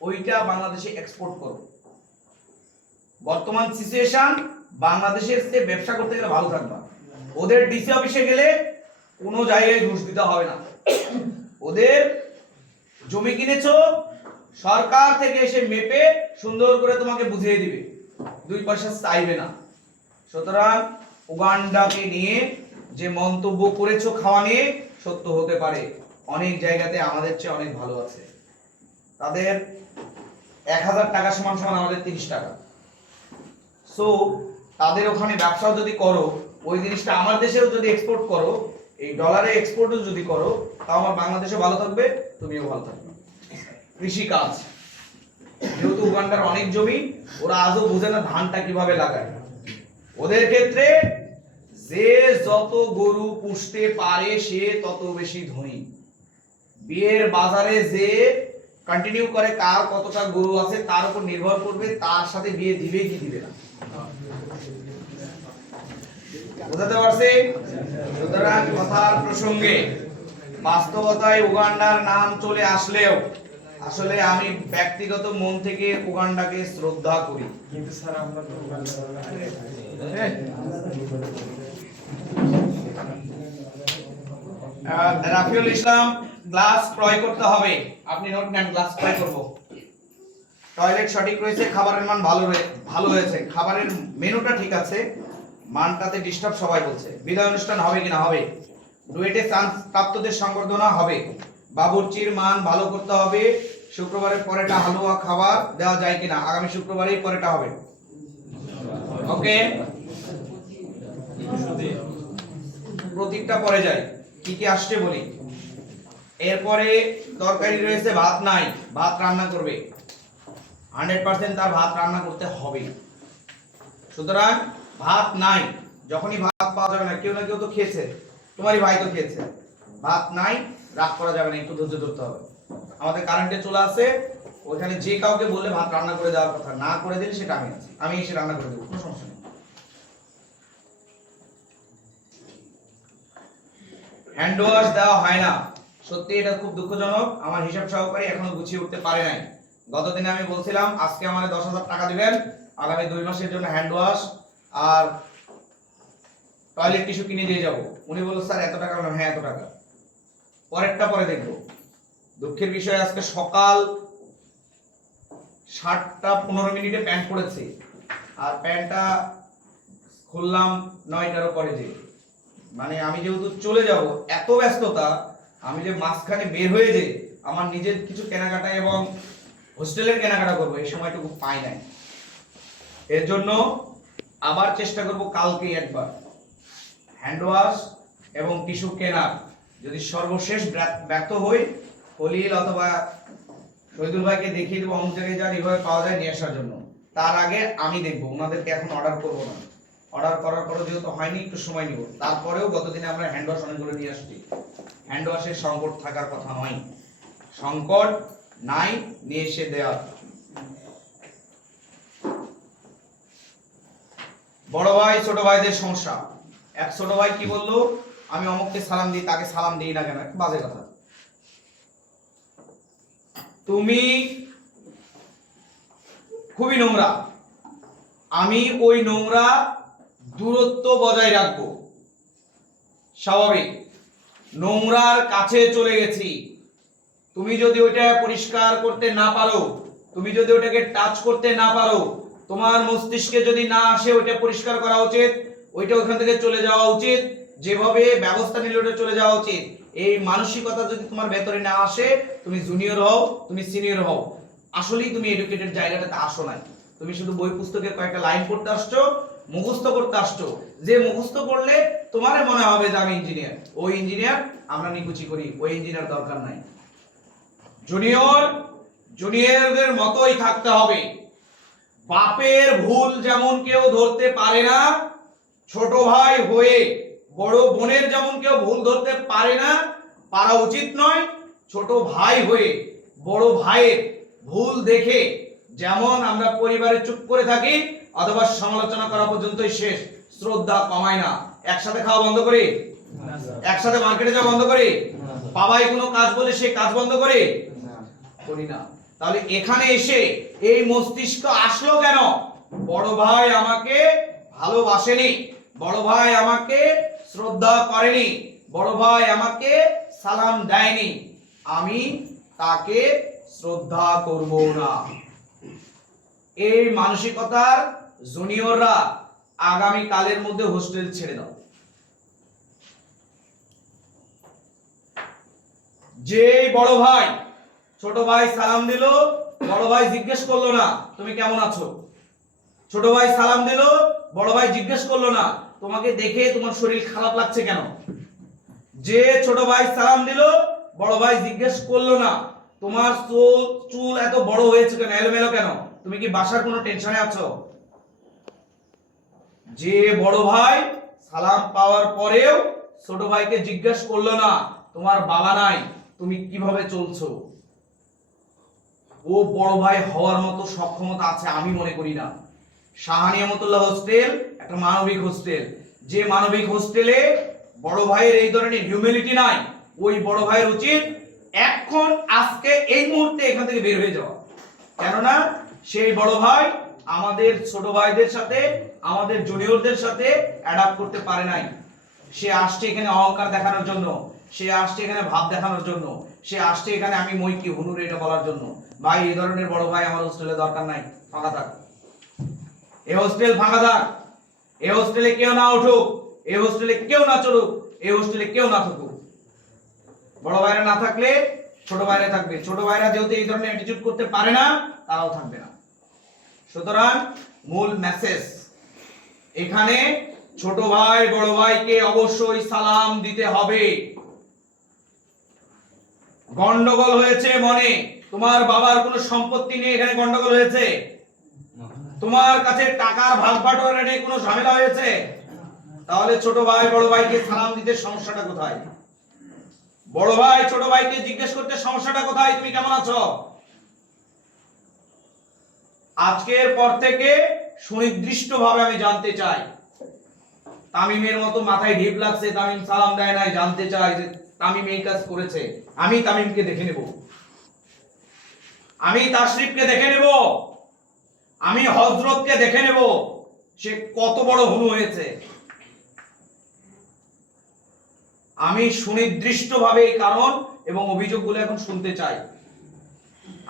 ওইটা বাংলাদেশে এক্সপোর্ট করো। বর্তমান সিচুয়েশন বাংলাদেশের চেয়ে ব্যবসা করতে গেলে ভালো থাকবা। ওদের ডিসি অফিসে গেলে কোনো জায়গায় ঘুষ দিতে হবে না, ওদের জমি কিনেছো, সরকার থেকে এসে মেপে সুন্দর করে তোমাকে বুঝিয়ে দিবে, 2 পয়সা চাইবে না। সুতরাং উগান্ডাকে নিয়ে যে মন্তব্য করেছো খাওয়া নিয়ে সত্য হতে পারে। অনেক জায়গাতে আমাদের চেয়ে অনেক ভালো আছে। তাদের 1000 টাকা সমান সমান আমাদের 30 টাকা। সো তাদের ওখানে ব্যবসাও যদি করো, ওই জিনিসটা আমার দেশেও যদি এক্সপোর্ট করো, এই ডলারে এক্সপোর্টও যদি করো, তাও আমার বাংলাদেশে ভালো থাকবে, তুমিও ভালো থাকবে। কৃষি কাজ, যেহেতু উগান্ডার অনেক জমি, ওরা আজও বোঝে না ধানটা কিভাবে লাগায়। ওদের ক্ষেত্রে যে যত গরু পুষতে পারে সে তত বেশি ধনী। বিয়ের বাজারে যে কন্টিনিউ করে কার কতটা গরু আছে তার উপর নির্ভর করবে তার সাথে বিয়ে দিবে কি দিবে না। বুঝতে পারছি? সুতরাং কথার প্রসঙ্গে বাস্তবতায় উগান্ডার নাম চলে আসলেও আসলে আমি ব্যক্তিগত মন থেকে উগান্ডাকে শ্রদ্ধা করি। কিন্তু স্যার আমরা তো রাফিউল ইসলাম, গ্লাস ক্রয় করতে হবে। আপনি নোট নেন, গ্লাস ক্রয় করব। টয়লেট সঠিক রয়েছে, খাবারের মান ভালো হয়েছে, খাবারের মেনুটা ঠিক আছে, মানটাতে ডিস্টার্ব সবাই বলছে। বিদায় অনুষ্ঠান হবে কিনা? হবে। ডুয়েটে চান্স প্রাপ্তদের সংবর্ধনা হবে। বাবুর্চির মান ভালো করতে হবে। শুক্রবারের পরেটা হালুয়া খাবার দেওয়া যায় কিনা? আগামী শুক্রবারেই পরেটা হবে। ওকে, প্রতীকটা পরে যায়। কি কি আসছে বলি। এরপরে তরকারি রয়েছে, ভাত নাই, ভাত রান্না করবে। 100% তার ভাত রান্না করতে হবে। সুতরাং ভাত নাই, যখনই ভাত পাওয়া যাবে না, কেউ না কেউ তো খেয়েছে, তোমারই ভাই তো খেয়েছে, ভাত নাই, রাগ করা যাবে না, একটু ধৈর্য ধরতে হবে। আমাদের কারেন্টে চলে আসে, ওখানে যে কাউকে বললে ভাত রান্না করে দেওয়ার কথা, না করে দিলে সেটা আমি এসে রান্না করে দেবো, কোনো সমস্যা নেই। হ্যান্ড ওয়াশ দেওয়া হয় না, সত্যি এটা খুব দুঃখজনক। আমার হিসাব সহকারী এখনো গুছিয়ে উঠতে পারে নাই। গতদিনে আমি বলছিলাম আজকে আমাদের 10,000 টাকা দিবেন, আগামী 2 মাসের জন্য হ্যান্ড ওয়াশ আর টয়লেট টিস্যু কিনে দিয়ে যাব। উনি বলল স্যার এত টাকা? হ্যাঁ এত টাকা, পরেরটা পরে দেখব। দুঃখের বিষয় আজকে সকাল 7:15 প্যান্ট পড়েছে, আর প্যান্টটা খুললাম 9টার পরে। যে মানে আমি যেহেতু চলে যাব, এত ব্যস্ততা, আমি যে মাঝখানে বের হয়ে যে আমার নিজের কিছু কেনাকাটা এবং হোস্টেলের কেনাকাটা করবো, এই সময়টুকু পাই নাই। এর জন্য আবার চেষ্টা করব কালকে একবার হ্যান্ড ওয়াশ এবং টিস্যু কেনার। যদি সর্বশেষ ব্যর্থ হই, খলিল অথবা শহীদুল ভাইকে দেখিয়ে দেবো অমুক জায়গায় যা এভাবে পাওয়া যায় নিয়ে আসার জন্য। তার আগে আমি দেখবো, ওনাদেরকে এখন অর্ডার করবো না। অর্ডার করার পরে যেহেতু হয়নি, একটু সময় নিব। তারপরেও গতদিনে আমরা হ্যান্ড ওয়াশ অনেকগুলো নিয়ে আসছি। হ্যান্ড ওয়াশের সংকট থাকার কথা নয়, সংকট নাই, নিয়ে এসে দেওয়ার। বড় ভাই ছোট ভাইদের সমস্যা। এক ছোট ভাই কি বললো, আমি অমুককে সালাম দিই, তাকে সালাম দিই না কেন? বাজে কথা। তুমি খুবই নোংরা, আমি ওই নোংরা দূরত্ব বজায় রাখবো, স্বাভাবিক। নোংরার কাছে চলে গেছি, তুমি যদি ওইটা পরিষ্কার করতে না পারো, তুমি যদি ওটাকে টাচ করতে না পারো, তোমার মস্তিষ্কে যদি না আসে ওইটা পরিষ্কার করা উচিত, ওইটা ওখান থেকে চলে যাওয়া উচিত, যেভাবে ব্যবস্থা নিলে ওটা চলে যাওয়া উচিত, এই মানসিকতা যদি তোমার ভেতরে না আসে, তুমি জুনিয়র হও, তুমি সিনিয়র হও, আসলেই তুমি এডুকেটেড জায়গাটাতে আসো নাই। তুমি শুধু বই পুস্তকের কয়েকটা লাইন পড়তে আসছো, মুখস্থ করতে আসছো, যে মুখস্থ করলে তোমার মনে হবে যে আমি ইঞ্জিনিয়ার। ওই ইঞ্জিনিয়ার আমরা নিকুচি করি, ওই ইঞ্জিনিয়ার দরকার নাই। জুনিয়রদের মতোই থাকতে হবে। বাপের ভুল যেমন কেউ ধরতে পারে না, ছোট ভাই হয়ে বড় বোনের যেমন কেউ ভুল ধরতে পারে না, পারা উচিত নয়। ছোট ভাই হয়ে বড় ভাইয়ের ভুল দেখে যেমন আমরা পরিবারে চুপ করে থাকি অথবা সমালোচনা করা পর্যন্তই শেষ, শ্রদ্ধা কমায় না। একসাথে খাওয়া বন্ধ করি, একসাথে মার্কেটে যাওয়া বন্ধ করি, বাবাই কোনো কাজ বলে সেই কাজ বন্ধ করি না। তাহলে এখানে এসে এই মস্তিষ্ক আসলো কেন? বড় ভাই আমাকে ভালোবাসেনি, বড় ভাই আমাকে শ্রদ্ধা করেনি, বড় ভাই আমাকে সালাম দেয়নি, আমি তাকে শ্রদ্ধা করব না। এই মানসিকতার জুনিয়ররা আগামী কালের মধ্যে হোস্টেল ছেড়ে দাও। যে বড় ভাই ছোট ভাই সালাম দিল, বড় ভাই জিজ্ঞেস করলো না তুমি কেমন আছো। ছোট ভাই সালাম দিল, বড় ভাই জিজ্ঞেস করলো না তোমাকে দেখে তোমার শরীর খারাপ লাগছে কেন। যে ছোট ভাই সালাম দিল, বড় ভাই জিজ্ঞেস করলো না তোমার চুল এত বড় হয়েছে কেন, এলোমেলো কেন, তুমি কি বাসার কোনো টেনশনে আছো। যে বড় ভাই সালাম পাওয়ার পরেও ছোট ভাইকে জিজ্ঞেস করলো না তোমার বাবা নাই, তুমি কিভাবে চলছো, ও বড় ভাই হওয়ার মতো সক্ষমতা আছে আমি মনে করি না। শাহানিয়ামতুল্লাহ হোস্টেল একটা মানবিক হোস্টেল, যে মানবিক হোস্টেলে বড় ভাইয়ের এই ধরনের হিউম্যানিটি নাই, ওই বড় ভাইয়ের উচিত এখন আজকে এই মুহূর্তে এখান থেকে বের হয়ে যাওয়া। কেননা সেই বড় ভাই আমাদের ছোট ভাইদের সাথে, আমাদের জুনিয়রদের সাথে অ্যাডাপ্ট করতে পারে নাই। সে আসছে এখানে অহংকার দেখানোর জন্য, সে আসছে এখানে ভাব দেখানোর জন্য, সে আসছে এখানে আমি মই কি হুনুর এটা বলার জন্য। ভাই এই ধরনের বড় ভাই আমার হোস্টেলে দরকার নাই, ফাঁকা থাক। এই হোস্টেল ফাঁকা থাক, এই হোস্টেলে কেউ না উঠুক, এই হোস্টেলে কেউ না চলুক, এই হোস্টেলে কেউ না থাকুক। বড় ভাইরা না থাকলে ছোট ভাইরা থাকবে, ছোট ভাইরা যেহেতু এই ধরনের অ্যাটিটিউড করতে পারে না তারাও থাকবে না। সুতরাং মূল মেসেজ এখানে ছোট ভাই বড় ভাইকে অবশ্যই সালাম দিতে হবে। গন্ডগোল হয়েছে মনে, তোমার বাবার কোনো সম্পত্তি নিয়ে এখানে গন্ডগোল হয়েছে, তোমার কাছে টাকার ভাগ বাটোয়ারা নিয়ে কোনো ঝামেলা হয়েছে, তাহলে ছোট ভাই বড় ভাইকে সালাম দিতে সমস্যাটা কোথায়। বড় ভাই ছোট ভাইকে জিজ্ঞেস করতে সমস্যাটা কোথায়, তুমি কেমন আছো। আজকের পর থেকে সুনির্দিষ্টভাবে আমি জানতে চাই, তামিমের মতো মাথায় ঢিপ লাগছে, তামিম সালাম দেয় নাই, জানতে চাই যে তামিম এই কাজ করেছে। আমি তামিমকে দেখে নেব, আমি তাশরিফকে দেখে নেব, আমি হযরতকে দেখে নেব সে কত বড় হুনু হয়েছে। আমি সুনির্দিষ্টভাবে এই কারণ এবং অভিযোগগুলো এখন শুনতে চাই।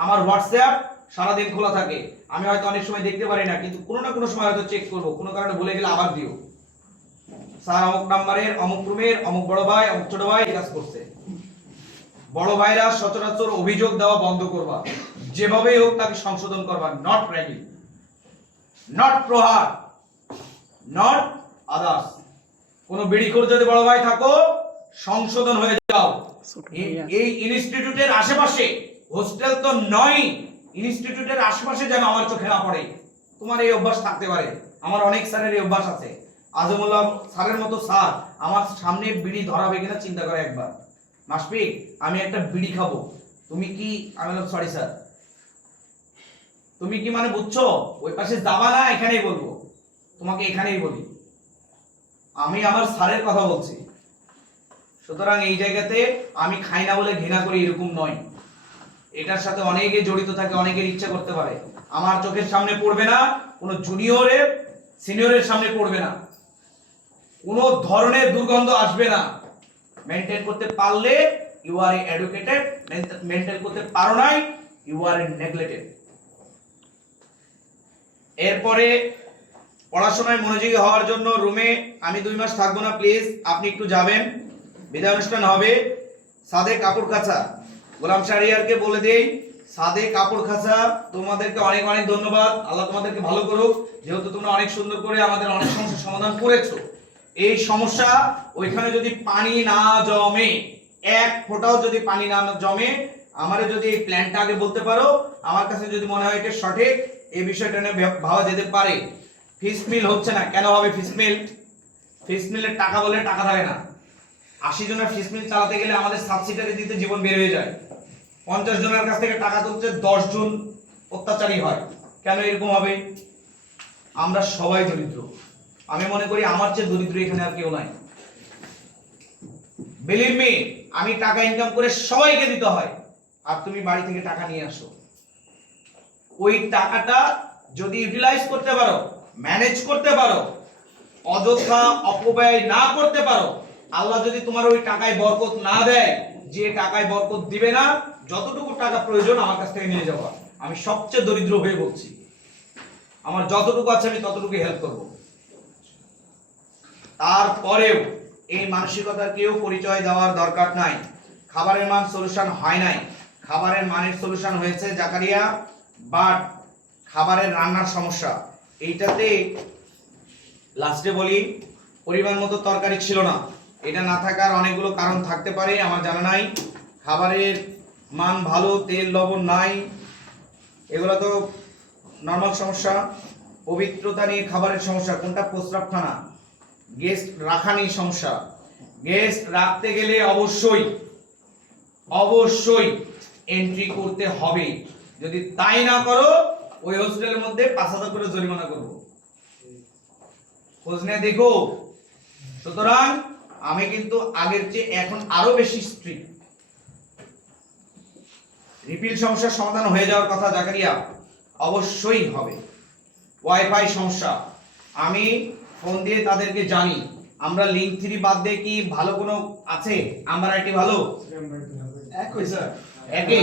আমার হোয়াটসঅ্যাপ সারাদিন খোলা থাকে, আমি হয়তো অনেক সময় দেখতে পারি না, কিন্তু কোনো না কোনো সময় হয়তো চেক করব, কোনো কারণে ভুলে গেলে আবার দিও, স্যার অমুক নাম্বারের অমুক রুমের অমুক বড় ভাই অমুক ছোট ভাই কাজ করছে। বড় ভাইরা সচরাচর অভিযোগ দেওয়া বন্ধ করবা, যেভাবেই হোক তাকে সংশোধন করবা, নট র্যাগিং, নট প্রহার, নট আদার্স। কোন বিড়িখোর যদি বড় ভাই থাকো সংশোধন হয়ে যাও। এই ইনস্টিটিউটের আশেপাশে হোস্টেল তো নয়, ইনস্টিটিউটের আশেপাশে যেন আমার চোখে না পড়ে। তোমার এই অভ্যাস থাকতে পারে, আমার অনেক স্যারের এই অভ্যাস আছে। আজমুল্লাহ স্যারের মতো স্যার আমার সামনে বিড়ি ধরাবে কিনা চিন্তা করে একবার। মাসফিক আমি একটা বিড়ি খাবো, তুমি কি, আমি বললাম সরি স্যার, তুমি কি মানে বুঝছো ওই পাশে যাবা না, এখানেই বলবো, তোমাকে এখানেই বলি, আমি আমার স্যারের কথা বলছি। সুতরাং এই জায়গাতে আমি খাই না বলে ঘৃণা করি এরকম নয়, এটার সাথে অনেকে জড়িত থাকে, অনেকের ইচ্ছা করতে পারে। আমার চোখের সামনে পড়বে না, কোনো জুনিয়রের সিনিয়রের সামনে পড়বে না, কোনো ধরনের দুর্গন্ধ আসবে না। মেইনটেইন করতে পারলে ইউ আর এডুকেটেড, মেইনটেইন করতে পারো নাই ইউ আর নেগলেক্টেড। এরপরে পড়াশোনায় মনোযোগী হওয়ার জন্য রুমে আমি 2 মাস থাকবো না, প্লিজ আপনি একটু যাবেন, বিদায় অনুষ্ঠান হবে। সাদে কাপড় কাচা গোলাম শাহরিয়ারকে বলে দেই, সাদে কাপড় কাচা তোমাদেরকে অনেক অনেক ধন্যবাদ, আল্লাহ তোমাদেরকে ভালো করুক, যেহেতু তোমরা অনেক সুন্দর করে আমাদের অনেক সমস্যার সমাধান করেছো। এই সমস্যা ওইখানে যদি পানি না জমে, এক ফোঁটাও যদি পানি না জমে, আমারে যদি এই প্ল্যানটা আগে বলতে পারো, আমার কাছে যদি মনে হয় এটা সঠিক, এই বিষয়টা নিয়ে ভাবা যেতে পারে। ফিস মিল হচ্ছে না, কেন হবে ফিস মিল? ফিস মিলের টাকা বলে টাকা থাকে না। 80 জনের ফিস মিল চালাতে গেলে আমাদের সাবসিডারি দিতে জীবন বের হয়ে যায়। 50 জনের কাছ থেকে টাকা তুলতে 10 জন অত্যাচারী হয়। কেন এরকম হবে? আমরা সবাই দরিদ্র, আমি মনে করি আমার চেয়ে দরিদ্র এখানে আর কেউ নাই। বিলিভ মি, আমি টাকা ইনকাম করে সবাইকে দিতে হয়, আর তুমি বাড়ি থেকে টাকা নিয়ে আসো। ওই টাকাটা যদি ইউটিলাইজ করতে পারো, ম্যানেজ করতে পারো, অযথা অপব্যয় না করতে পারো, আল্লাহ যদি তোমার ওই টাকায় বরকত না দেয়, যে টাকায় বরকত দিবে না, যতটুকু টাকা প্রয়োজন আমার কাছ থেকে নিয়ে যাওয়া। আমি সবচেয়ে দরিদ্র হয়ে বলছি, আমার যতটুকু আছে আমি ততটুকু হেল্প করব। তারপরেও এই মানসিকতা কেউ পরিচয় দেওয়ার দরকার নাই। খাবারের মান সলিউশন হয় নাই, খাবারের মানের সলিউশন হয়েছে জাকারিয়া, বাট খাবারের রান্নার সমস্যা। এইটাতে লাস্টে বলি পরিমাণ মতো তরকারি ছিল না। এটা না থাকার অনেকগুলো কারণ থাকতে পারে, আমার জানা নাই। খাবারের মান ভালো, তেল লবণ নাই, এগুলো তো নর্মাল সমস্যা। পবিত্রতা নিয়ে খাবারের সমস্যা, কোনটা প্রস্রাবখানা, গেস্ট রাখা নিয়ে সমস্যা। গেস্ট রাখতে গেলে অবশ্যই এন্ট্রি করতে হবে। যদি তাই না করো ওই হোস্টেলের মধ্যে 5,000 করে জরিমানা করব, খোঁজ নিয়ে দেখো। সুতরাং আমি কিন্তু আগের চেয়ে এখন আরো বেশি স্ট্রিক্ট। রিপিল সমস্যার সমাধান হয়ে যাওয়ার কথা জাকারিয়া, অবশ্যই হবে। ওয়াইফাই সমস্যা আমি ফোন দিয়ে তাদেরকে জানি। আমরা লিংক 3 বাদ দিয়ে কি ভালো কোনো আছে? আমার আইটি ভালো একই স্যার, একই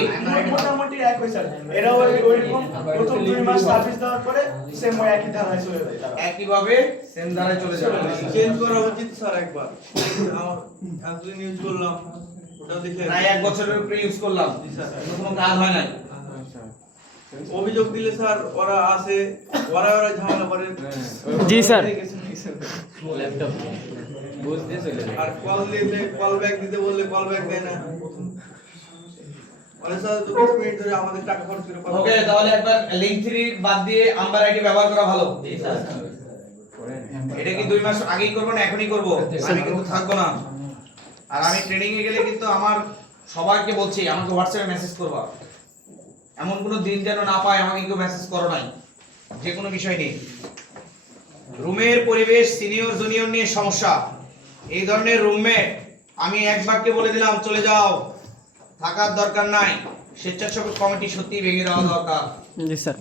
মোটামুটি একই স্যার। এরা ওইরকম প্রথম 2 মাস সার্ভিস দেওয়ার পরে সেম ওই একই ধারায় চলে যায়, একই ভাবে সেম ধারায় চলে যাবে। চেঞ্জ করা উচিত স্যার একবার। আমার এতদিন ইউজ করলাম, ওটা দেখে প্রায় 1 বছরের উপরে ইউজ করলাম, কোনো কাজ হয় নাই। অভিযোগ দিলে স্যার ওরা আসে, ওরা ঝামেলা করে। জি স্যার। ল্যাপটপ বুঝতে চলে যায়। আর কল দিলে কল ব্যাক দিতে বললে কল ব্যাক দেয় না। ওরা স্যার 20 মিনিট ধরে আমাদের টাকা খরচ করে কথা ওকে, তাহলে একবার লিংক 3 বাদ দিয়ে আম্বার আইডি ব্যবহার করা ভালো। জি স্যার। এটা কি 2 মাস আগেই করব না এখনই করব? আমি কিন্তু থাকবো না। আর আমি ট্রেনিং এ গেলে কিন্তু আমার সবাইকে বলছি আমাকে হোয়াটসঅ্যাপে মেসেজ করবা। এমন কোনো দিন যেন না পায় আমাকে কেউ মেসেজ করো নাই, যে কোনো বিষয় নেই। রুমের পরিবেশ সিনিয়র জুনিয়র নিয়ে সমস্যা। এই ধরনের রুমমেট আমি এক বাক্যে বলে দিলাম চলে যাও, থাকার দরকার নাই। স্বেচ্ছাসেবক কমিটি সত্যি ভেঙে দেওয়া দরকার। জি স্যার।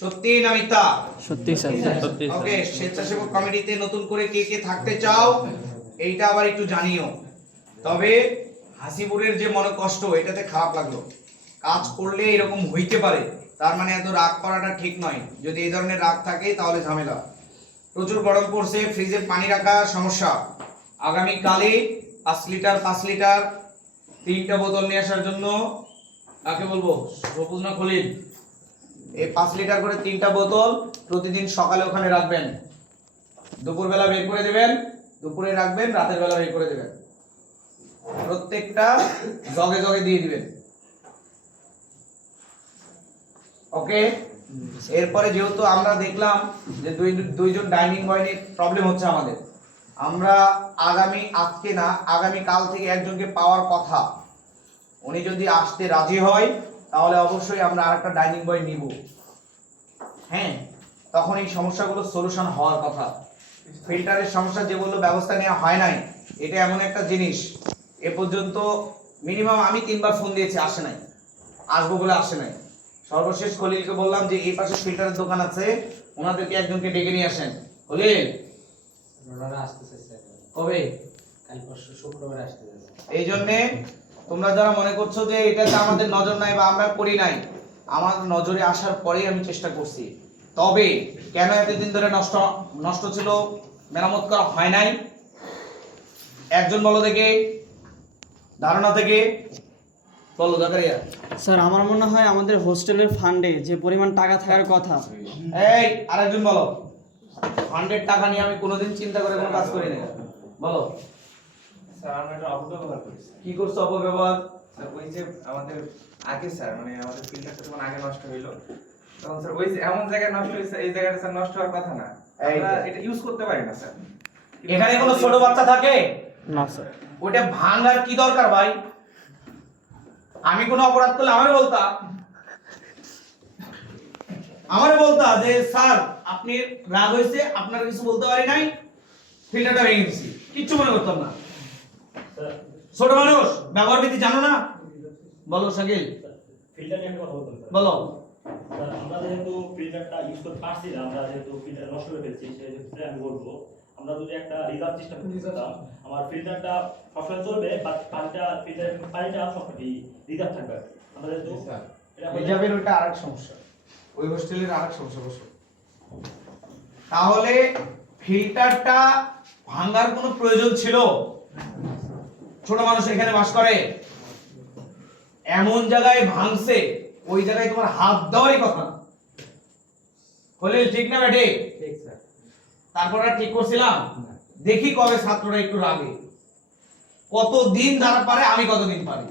সত্যি না মিথ্যা? সত্যি স্যার, সত্যি। ওকে, স্বেচ্ছাসেবক কমিটিতে নতুন করে কে কে থাকতে চাও এইটা আবার একটু জানিও। তবে হাসিপুরের যে মনে কষ্ট, এটাতে খারাপ লাগলো। কাজ করলে এরকম হইতে পারে, তার মানে এত রাগ করাটা ঠিক নয়। যদি এই ধরনের রাগ থাকে তাহলে ঝামেলা। প্রচুর গরম পড়ছে, ফ্রিজে পানি রাখা সমস্যা। আগামী কালে 5 লিটার 5 লিটার 3টা বোতল নিয়ে আসার জন্য কাকে বলবো? সবুজ না খলিল? এই 5 লিটার করে 3টা বোতল প্রতিদিন সকালে ওখানে রাখবেন। দুপুরবেলা বের করে দেবেন, দুপুরে রাখবেন, রাতের বেলা বের করে দেবেন। প্রত্যেকটা জগে জগে দিয়ে দিবেন। ওকে, এরপরে যেহেতু আমরা দেখলাম যে দুইজন ডাইনিং বয় নিয়ে প্রবলেম হচ্ছে আমাদের, আমরা আজকে না আগামী কাল থেকে একজনকে পাওয়ার কথা। উনি যদি আসতে রাজি হয় তাহলে অবশ্যই আমরা আরেকটা ডাইনিং বয় নিব। হ্যাঁ, তখন এই সমস্যাগুলো সলিউশন হওয়ার কথা। ফিল্টারের সমস্যা যে বললো ব্যবস্থা নেওয়া হয় নাই, এটা এমন একটা জিনিস এ পর্যন্ত মিনিমাম আমি 3 বার ফোন দিয়েছি, আসে নাই, আসবো বলে আসে নাই। সর্বশেষ খলিলকে বললাম যে এই পাশে ফিল্টারের দোকান আছে, ওনাদেরকে একজনকে ডেকে নিয়ে আসেন। খলিল ওনারা আসতেছে স্যার, কবে? কাল পরশু শুক্রবার আসতেছে। এই জন্য তোমরা যারা মনে করছো যে এটাতে আমাদের নজর নাই বা আমরা করি নাই, আমার নজরে আসার পরেই আমি চেষ্টা করছি। তবে কেন এতদিন ধরে নষ্ট ছিল, মেরামত করা হয় নাই? একজন বলো দেখে, ধারণা থেকে বলো জাকারিয়া। স্যার আমার মনে হয় আমাদের হোস্টেলের ফান্ডে যে পরিমাণ টাকা থাকার কথা। এই আরেকজন বলো। ফান্ডের টাকা নিয়ে আমি কোনোদিন চিন্তা করে কোনো কাজ করি না। বলো স্যার, আমরা এটা অপব্যবহার করেছি। কি করছো অপব্যবহার? স্যার, ওই যে আমাদের আগে স্যার মানে আমাদের ফিল্টারটা যখন আগে নষ্ট হইলো, তখন স্যার ওই যে এমন জায়গায় নষ্ট হয়েছে, এই জায়গাটা স্যার নষ্ট হওয়ার কথা না। আমরা এটা ইউজ করতে পারি না স্যার। এখানে কোনো ছোট বাচ্চা থাকে না স্যার। ওটা ভাঙার কি দরকার ভাই? আমি কোনো অপরাধ করলে আমারে বলতা যে স্যার আপনি রাগ হয়েছে, আপনার কিছু বলতে পারি নাই, ফিল্টারটা ভেঙে দিছি, কিচ্ছু মনে করতাম না। ছোট মানুষ, ব্যবহার বিধি জানো না? বলো শাকিল। ফিল্টার নিয়ে একটা কথা বলতে স্যার। বলো। স্যার, আমরা যেহেতু ফিল্টারটা ইউজ করতে পারছি না, আমরা যেহেতু ফিল্টার নষ্ট করে ফেলছি, সেই ক্ষেত্রে আমি বলবো আমরা যদি একটা রিজার্ভ সিস্টেম করতাম, আমার ফিল্টারটা সবসময় চলবে, বাট পানিটা সবসময় রিজার্ভ থাকবে। আমরা যেহেতু রিজার্ভের ওটা আরেক সমস্যা, ওই হোস্টেলের আরেক সমস্যা বসো। তাহলে ফিল্টারটা ভাঙার কোনো প্রয়োজন ছিল? ছোট মানুষ এখানে বাস করে, এমন জায়গায় ভাঙছে ওই জায়গায় তোমার হাত দেওয়ারই কথা। খলিল ঠিক না বেটে? ঠিক স্যার। তারপর আর ঠিক করছিলাম, দেখি কবে ছাত্ররা একটু রাগে, কতদিন যারা পারে আমি কতদিন পারি।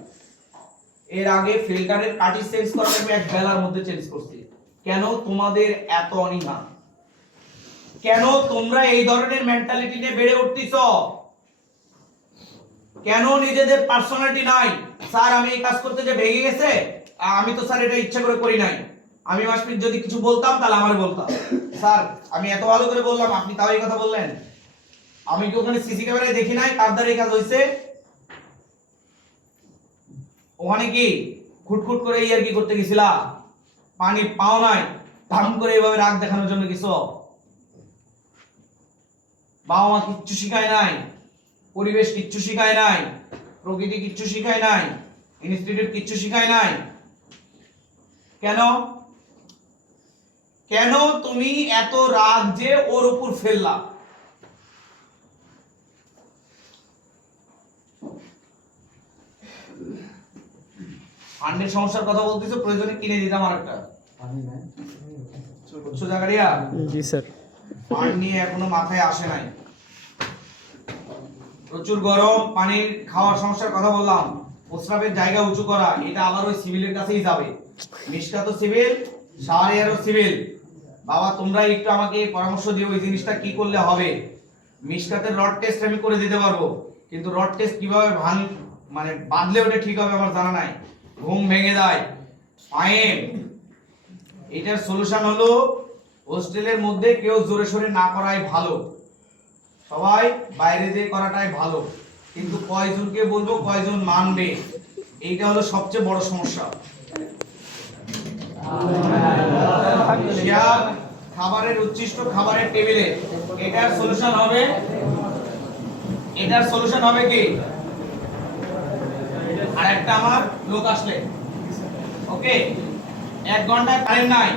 এর আগে ফিল্টারের কাঠি চেঞ্জ করা লাগবে এক বেলার মধ্যে চেঞ্জ করছি। কেন তোমাদের এত অনীহা? কেন তোমরা এই ধরনের মেন্টালিটি নিয়ে বেড়ে উঠতেছ? কেন নিজেদের পার্সোনালিটি নাই? স্যার আমি এই কাজ করতে যে ভেঙে গেছে, আমি তো স্যার এটা ইচ্ছা করে করি নাই। আমি মাসপিট যদি কিছু বলতাম তাহলে আমার বলতাম, স্যার আমি এত ভালো করে বললাম আপনি তাও এই কথা বললেন। আমি কি ওখানে সিসি ক্যামেরায় দেখি নাই কার দ্বারা এই কাজ হয়েছে? ওখানে কি খুটখুট করে ইয়ার কি করতে গেছিলা? পানি পাও নাই, ধাম করে এইভাবে রাগ দেখানোর জন্য কিছু? বাবা মা কিচ্ছু শিখায় নাই, পরিবেশ কিচ্ছু শিখায় নাই, প্রকৃতি কিচ্ছু শিখায় নাই, ইনস্টিটিউট কিচ্ছু শিখায় নাই। কেন কেন তুমি এত রাগ যে ওর উপর ফেললা? ফান্ডের সমস্যার কথা বলতেছো, প্রয়োজনে কিনে দিতাম আরেকটা। জাকারিয়া জি স্যার। পানি নিয়ে এখনো মাথায় আসে নাই। প্রচুর গরম, পানির খাওয়ার সমস্যার কথা বললাম, প্রস্রাবের জায়গা উঁচু করা, এটা আবার ওই সিভিলের কাছেই যাবে। মিশকা তো সিভিল, শাহরিয়ারও সিভিল। বাবা তোমরা একটু আমাকে পরামর্শ দিও ওই জিনিসটা কি করলে হবে। মিশকাতের রড টেস্ট আমি করে দিতে পারবো, কিন্তু রড টেস্ট কিভাবে মানে বাঁধলে ওটা ঠিক হবে আমার জানা নাই। ঘুম ভেঙে যায়, ফাইন। এটার সলিউশন হলো হোস্টেলের মধ্যে কেউ জোরে সোরে না করাই ভালো, সবাই বাইরে দিয়ে করাটাই ভালো। কিন্তু কয়জনকে বলবো, কয়জন মানবে, এইটা হলো সবচেয়ে বড় সমস্যা। খাবারের উচ্ছিষ্ট খাবারের টেবিলে এটার সলিউশন হবে, এটার সলিউশন হবে কি? আর একটা আমার লোক আসলে, ওকে 1 ঘন্টায় কারেন্ট নাই,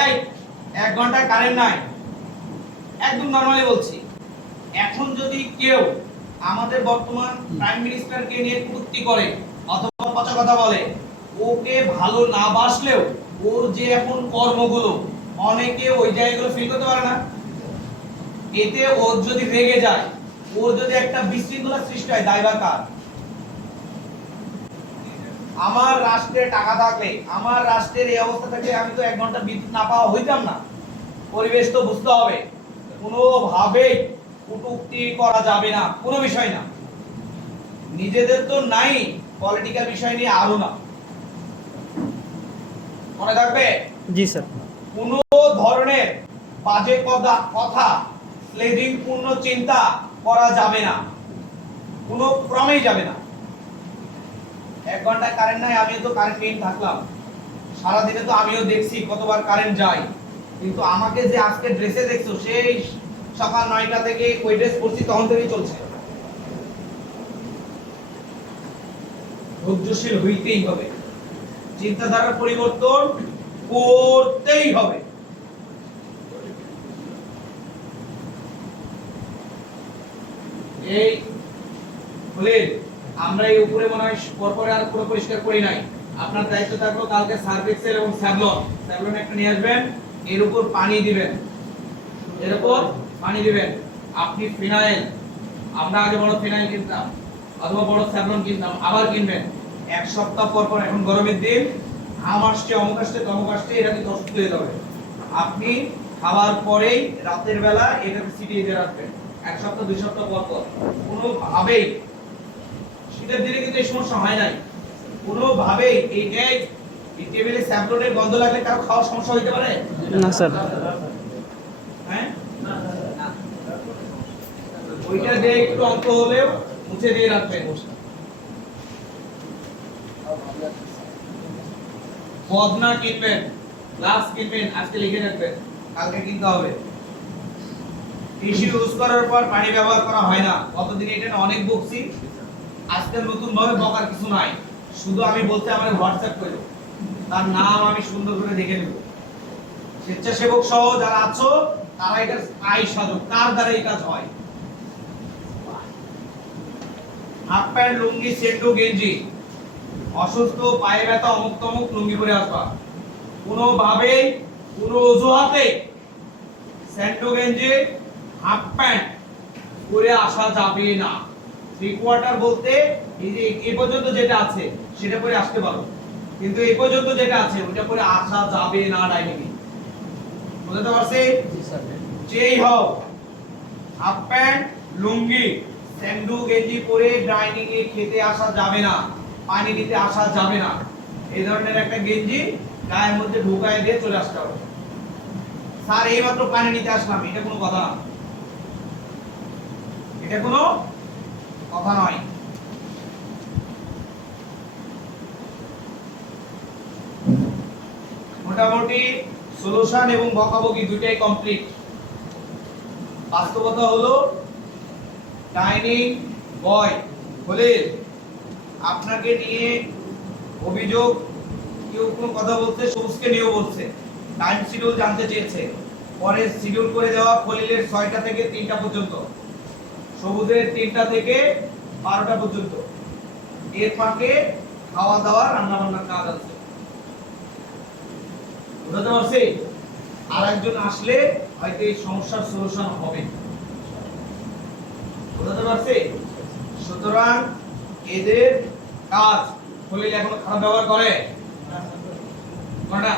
এই 1 ঘন্টায় কারেন্ট নাই, একদম নরমালি বলছি। এখন যদি কেউ আমাদের বর্তমান প্রাইম মিনিস্টারকে নিয়ে কটূক্তি করে অথবা পচা কথা বলে, ওকে ভালো না বাসলেও ওর যে এখন কর্মগুলো অনেকে ওই জায়গাগুলো ফিল করতে পারে না। এতে ওর যদি রেগে যায়, ওর যদি একটা বিশৃঙ্খলা সৃষ্টি হয়, দায়ভার কার? আমার রাষ্ট্রে টাকা থাকলে, আমার রাষ্ট্রের এই অবস্থা থাকলে আমি তো 1 ঘন্টা বিদ্যুৎ না পাওয়া হইতাম না। পরিবেশ তো বুঝতে হবে, কোনোভাবেই কটূক্তি করা যাবে না, কোনো বিষয় না। নিজেদের তো নাই, পলিটিক্যাল বিষয় নিয়ে আরো না। মনে থাকবে? জি স্যার। কোন ধরনের বাজে কথা, স্লেজিং পূর্ণ চিন্তা করা যাবে না, কোনো ক্রমেই যাবে না। 1 ঘন্টা কারেন্ট নাই, আমিও তো কারেন্ট নেই থাকলাম, সারাদিনে তো আমিও দেখছি কতবার কারেন্ট যায়। কিন্তু আমাকে যে আজকে ড্রেসে দেখছো, সেই সকাল 9টা থেকে ওই ড্রেস পরছি তখন থেকেই চলছে। ধৈর্যশীল হইতেই হবে, চিন্তাধারার পরিবর্তন করতেই হবে। এই বলে আমরা এই উপরে মনে হয় পরপরে আর পুরো পরিষ্কার করি নাই। আপনার দায়িত্ব থাকলো কালকে সার্ফ এক্সেল এবং স্যাভলন একটা নিয়ে আসবেন, এর উপর পানি দিবেন, এর উপর পানি দিবেন। আপনি ফিনাইল, আমরা আগে বড় ফিনাইল কিনতাম অথবা বড় স্যাভলন কিনতাম, আবার কিনবেন 1 সপ্তাহ পর পর। এখন গরমের দিন, ঘাম আসছে, অমুক আসছে, তমুক আসছে, এটা কিন্তু অসুস্থ হয়ে যাবে। আপনি খাবার পরেই রাতের বেলা এটাকে ছিটিয়ে দিয়ে রাখবেন 1 সপ্তাহ 2 সপ্তাহ পর পর। কোনোভাবেই শীতের দিনে কিন্তু এই সমস্যা হয় নাই, কোনোভাবেই এই টেবিলে স্যাভলনের গন্ধ লাগলে কারো খাওয়ার সমস্যা হতে পারে না স্যার। হ্যাঁ, ওইটা দিয়ে একটু অন্ত হলেও মুছে দিয়ে রাখবেন। বদনা কিনবেন, গ্লাস কিনবেন, আজকে লিখে রাখবেন, কালকে কিনতে হবে। টিস্যু ইউজ করার পর পানি ব্যবহার করা হয় না, কতদিন এটা অনেক বকছি। আজকে নতুন ভাবে বকার কিছু নাই, শুধু আমি বলতে আমারে হোয়াটসঅ্যাপ করো, তার নাম আমি সুন্দর করে দেখে নেব। স্বেচ্ছাসেবক সহ যারা আছো তারা এটা আই সাধক, তার দ্বারা এই কাজ হয়। হাফ প্যান্ট, লুঙ্গি, সেন্টু, গেঞ্জি, অসুস্থ, পায়ে ব্যথা, অমুক তমুক লুঙ্গি পরে আসবা। কোনোভাবেই কোনো অজুহাতে সেন্টু গেঞ্জি, হাফ প্যান্ট পরে আসা যাবে না। 3/4 বলতে এই যে এই পর্যন্ত যেটা আছে সেটা পরে আসতে পারো, কিন্তু এই পর্যন্ত যেটা আছে ওটা পরে আসা যাবে না ডাইরেক্টলি। বুঝতে পারছি? যেই হও, হাফ প্যান্ট, লুঙ্গি, স্যান্ডু গেঞ্জি পরে ডাইনিং এ খেতে আসা যাবে না, পানি দিতে আসা যাবে না। এই ধরনের একটা গেঞ্জি গায়ের মধ্যে ঢুকায় দিয়ে চলে আসতে হবে। স্যার এইমাত্র পানি নিতে আসলাম, এটা কোনো কথা না, এটা কোনো কথা নয়। মোটামুটি সলিউশন এবং বকাবকি দুইটাই কমপ্লিট। বাস্তবতা হলো ডাইনিং বয় হলে আপনাকে নিয়ে অভিযোগ, কেউ কোনো কথা বলছে, সবুজকে নিয়েও বলছে, টাইম শিডিউল জানতে চেয়েছে, পরে শিডিউল করে দেওয়া খলিলের 6টা থেকে 3টা পর্যন্ত, সবুজের 3টা থেকে 12টা পর্যন্ত। এর ফাঁকে খাওয়া দাওয়া, রান্না বান্নার কাজ আছে। বুঝতে পারছি? আর একজন আসলে হয়তো এই সমস্যার সলিউশন হবে। বুঝতে পারছি? সুতরাং এদের কাজ, খলিল এখনো খারাপ ব্যবহার করে না?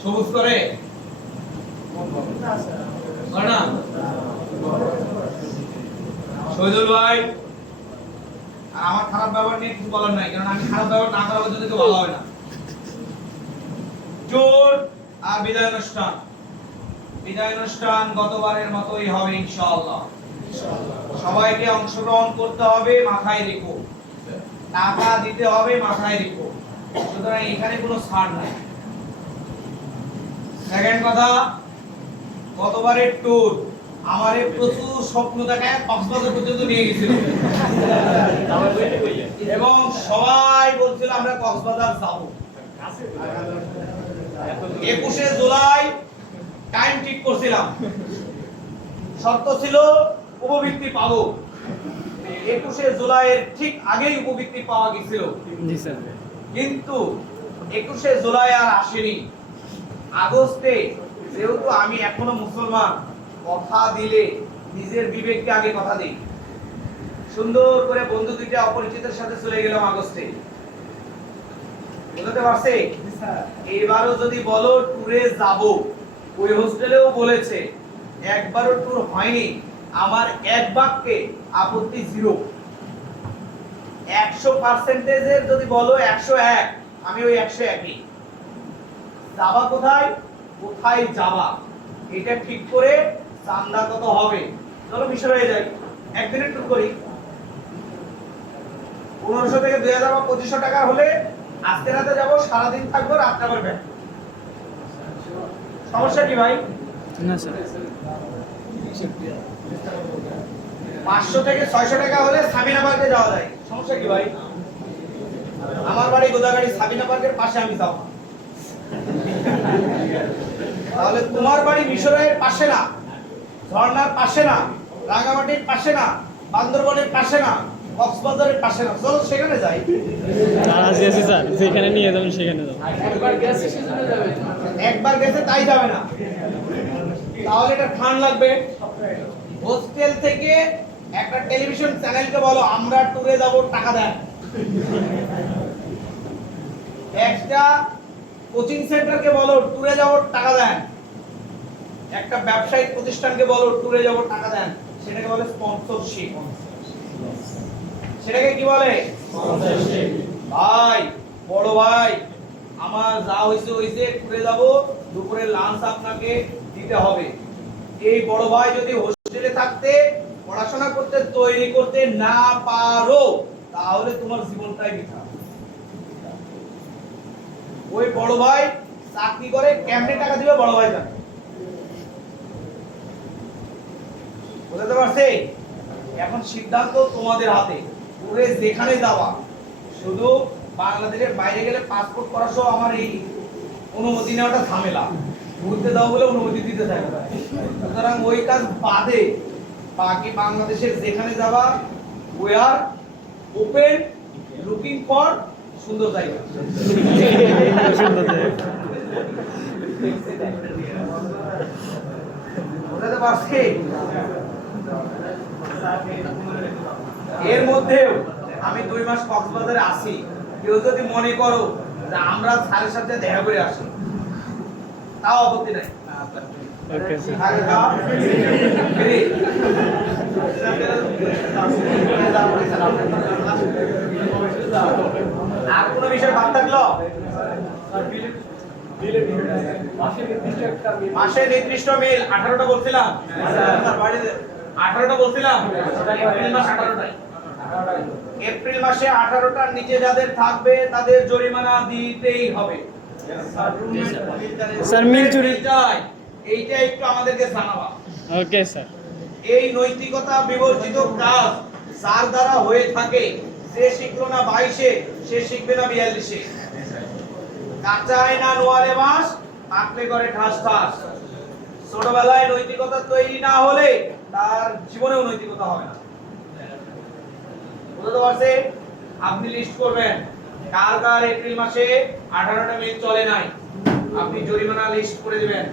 সবুজ করে না? শহীদুল ভাই, আর আমার খারাপ ব্যবহার নিয়ে কিছু বলার নাই, কারণ আমি খারাপ ব্যবহার না করা পর্যন্ত কেউ ভালো হয় না। জোর আর বিদায় অনুষ্ঠান, বিদায় অনুষ্ঠান গতবারের মতোই হবে ইনশাআল্লাহ। সবাইকে অংশগ্রহণ করতে হবে, মাথায় রেখো, টাকা দিতে হবে, মাথায় রেখো। সুতরাং এখানে কোনো ছাড় নাই। সেকেন্ড কথা, গতবারের ট্যুর আমারে প্রচুর স্বপ্ন দেখায় কক্সবাজার পর্যন্ত নিয়ে গেছিল, এবং সবাই বলছিল আমরা কক্সবাজার যাব। 21শে জুলাই টাইম ঠিক করছিলাম, শর্ত ছিল উপবৃত্তি পাবো। 21শে জুলাইয়ের ঠিক আগেই উপবৃত্তি পাওয়া গেছিল, কিন্তু 21শে জুলাই আর আসেনি। আগস্টে যেহেতু আমি এখনো মুসলমান, কথা দিলে নিজের বিবেককে আগে কথা দিই। সুন্দর করে বন্ধু দুইটা অপরিচিতের সাথে চলে গেলাম আগস্টে। বুঝতে পারছি? এবারও যদি বলো ট্যুরে যাব, ওই হোস্টেলেও বলেছে একবারও ট্যুর হয়নি, আমার এক বাক্যে আপত্তি 0। 100%-এর যদি বলো 101, আমি ওই 101ই। যাবা কোথায়, কোথায় যাবা এটা ঠিক করে চান্দা কত হবে, চলো মিশর হয়ে যাই, একদিনের ট্যুর করি। 1500 থেকে 2000 বা 2500 টাকা হলে আজকে রাতে যাবো, সারাদিন থাকবো, রাতটা আবার ব্যাক। সমস্যা কি ভাই? না স্যার। 500 থেকে 600 টাকা হলে সাবিনা পার্কে যাওয়া যায়, সমস্যা কি ভাই? আমার বাড়ি গোদাগাড়ি, সাবিনা পার্কের পাশে আমি যাব। তাহলে তোমার বাড়ি মিশরের পাশে না, ঝর্ণার পাশে না, রাঙামাটির পাশে না, বান্দরবনের পাশে না, কক্সবাজারের পাশে না, চলো সেখানে যাই। রাজি আছি স্যার, যেখানে নিয়ে যাবেন সেখানে যাবো। একবার গেছে তাই যাবে না, তাহলে এটা ফান্ড লাগবে। হোস্টেল থেকে একটা টেলিভিশন চ্যানেলকে বলো আমরা ট্যুরে যাব, টাকা দেন। একটা কোচিং সেন্টারকে বলো ট্যুরে যাব, টাকা দেন। একটা ব্যবসায়িক প্রতিষ্ঠানকে বলো ট্যুরে যাব, টাকা দেন। সেটাকে বলে স্পন্সরশিপ। সেটাকে কি বলে? স্পন্সরশিপ। ভাই, বড় ভাই, আমার যা হইছে হইছে, ট্যুরে যাব, দুপুরে লাঞ্চ আপনাকে দিতে হবে। এই বড় ভাই যদি হোস্টেলে থাকতে পড়াশোনা করতে তৈরি করতে না পারো, তাহলে তোমার জীবনটাই বৃথা। ওই বড় ভাই চাকরি করে, কেমনে টাকা দিবে বড় ভাই জানে। বুঝতে পারছি? এখন সিদ্ধান্ত তোমাদের হাতে, পুরে যেখানে যাওয়া। শুধু বাংলাদেশের বাইরে গেলে পাসপোর্ট করা সহ আমার এই অনুমতি নেওয়াটা ঝামেলা। ঘুরতে দাও বলে অনুমতি দিতে থাকে না। সুতরাং ওই কাজ বাদে বাকি বাংলাদেশের যেখানে যাবা we are open looking for সুন্দর জায়গা। বুঝতে পারছি? এর মধ্যেও আমি 2 মাস কক্সবাজারে আছি, কেউ যদি মনে করো যে আমরা স্যারের সাথে দেখা করে আসি, তাও আপত্তি নাই। আর কোনো বিষয় বাদ থাকলো? মাসে নির্দিষ্ট মিল 18টা বলছিলাম, 18টা বলছিলাম, এপ্রিল মাস 18টাই। এপ্রিল মাসে 18টার নিচে যাদের থাকবে তাদের জরিমানা দিতেই হবে। স্যার মিল চুরি চাই এইটা একটু আমাদেরকে জানাবা। Okay sir. এই নৈতিকতা বিবর্জিত কাজ যার দ্বারা হয়ে থাকে, সে শিখলো না 22-এ, সে শিখবে না 42-এ। কাঁচায় না নোয়ালে মাস, পাকলে করে ঠাস ঠাস। ছোটবেলায় নৈতিকতা তৈরি না হলে তার জীবনেও নৈতিকতা হবে না। বুঝতে পারছে? আপনি লিস্ট করবেন কার কার এপ্রিল মাসে 18টা মিল চলে নাই, আপনি জরিমানা লিস্ট করে দিবেন।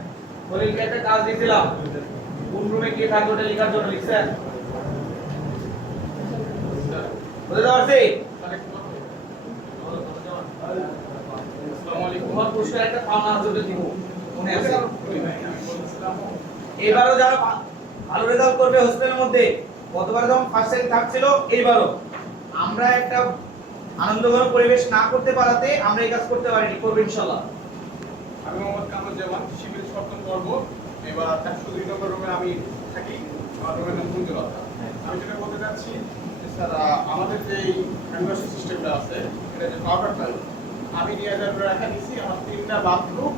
দলিলকে একটা কাজ দিয়েছিলাম, কোন রুমে কে থাকবে ওটা লেখার জন্য লিখছেন? বুঝতে পারছি? তোমার প্রশ্ন একটা পাওনা আছে দিব মনে আছে? এবারও যারা ভালো রেজাল্ট করবে হোস্টেলের মধ্যে, গতবার যখন ফার্স্ট সেকেন্ড থার্ড ছিল, এইবারও আমরা একটা আনন্দঘন পরিবেশ না করতে পারাতে আমরা এই কাজ করতে পারিনি, করব ইনশাআল্লাহ। আমি মোহাম্মদ কামরুজ্জামান, সিভিল সপ্তম পর্ব, এবার 402 নম্বর রুমে আমি থাকি। আমার রুমের নাম কুঞ্জলতা। আমি যেটা বলতে চাচ্ছি যে স্যার, আমাদের যে হ্যান্ডওয়াশ সিস্টেমটা আছে, এটা যে পাউডার টাইপ, আমি নিয়ে যাওয়ার রাখা নিয়েছি। আমার 3টা বাথরুম,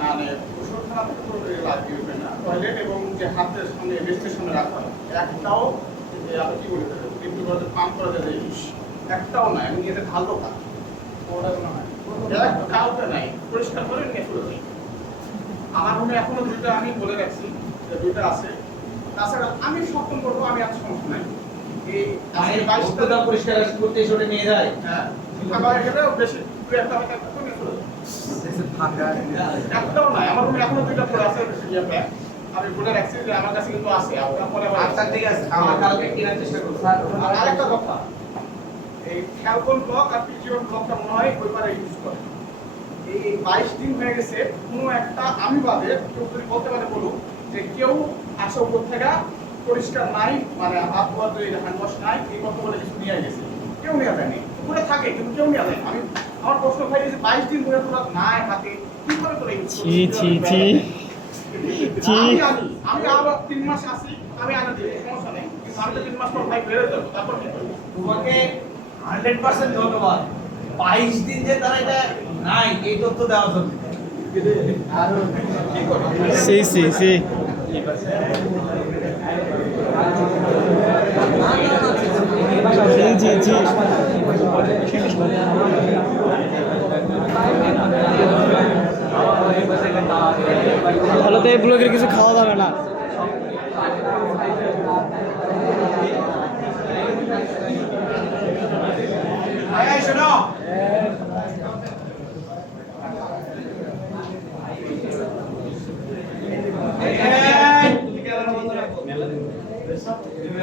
মানে গোসলখানা থেকে পুরো লাগবে না, টয়লেট এবং যে হাতের সামনে বেস্টের সামনে রাখা হয়, একটাও আপনি কি বলতে পারেন কিন্তু পাম্প করা যায় একটাও নাই। আমি নিয়ে ঢালবো কাজ ওটা কোনো হয় কাউকে নাই, পরিষ্কার করে নিয়ে চলে যাই। আমার রুমে এখনো 2টা আমি বলে রাখছি যে 2টা আছে। তাছাড়া আমি সপ্তম করবো, আমি আর সমস্যা নাই। এই 22টা পরিষ্কার করতে এসে নিয়ে যায়। হ্যাঁ, খাবার গেলে বেশি 2-1টা হবে, একটা নিয়ে চলে যাই। একটাও নাই। আমার রুমে এখনো 2টা পড়ে আছে। আমি বলে রাখছি যে আমার কাছে কিন্তু আছে। আপনার পরে আচ্ছা ঠিক আছে, আমরা কালকে কেনার চেষ্টা করব। আর আরেকটা কথা, এই ফ্যালকন ব্লক আর পিজিওন ব্লকটা মনে হয় ওই পারে ইউজ করে। এই 22 দিন হয়ে গেছে, কোনো একটা আমি বাদে কেউ যদি বলতে পারে বলুক যে কেউ আসে উপর থেকে পরিষ্কার নাই, মানে হাত ধোয়ার যে হ্যান্ড ওয়াশ নাই, এই কথা বলে কিছু নিয়ে গেছে। কেউ নিয়ে যায়নি, উপরে থাকে কিন্তু কেউ নিয়ে যায়। আমি আমার প্রশ্ন ভাই যে 22 দিন ধরে তোরা নাই হাতে, কিভাবে তোরা ইউজ আমি আবার 3 মাস আসি, আমি আনা দিই, সমস্যা নেই। কিন্তু আমি তো 3 মাস পর ভাই বেরোতে যাবো, তারপর কি করবো? তোমাকে 100% ধন্যবাদ। 22 দিন যে তারা এটা নাই এই তথ্য দেওয়ার জন্য। আর কি করব? সি জি তাহলে তো এই ব্লগের কিছু খাওয়া যাবে না। শোনো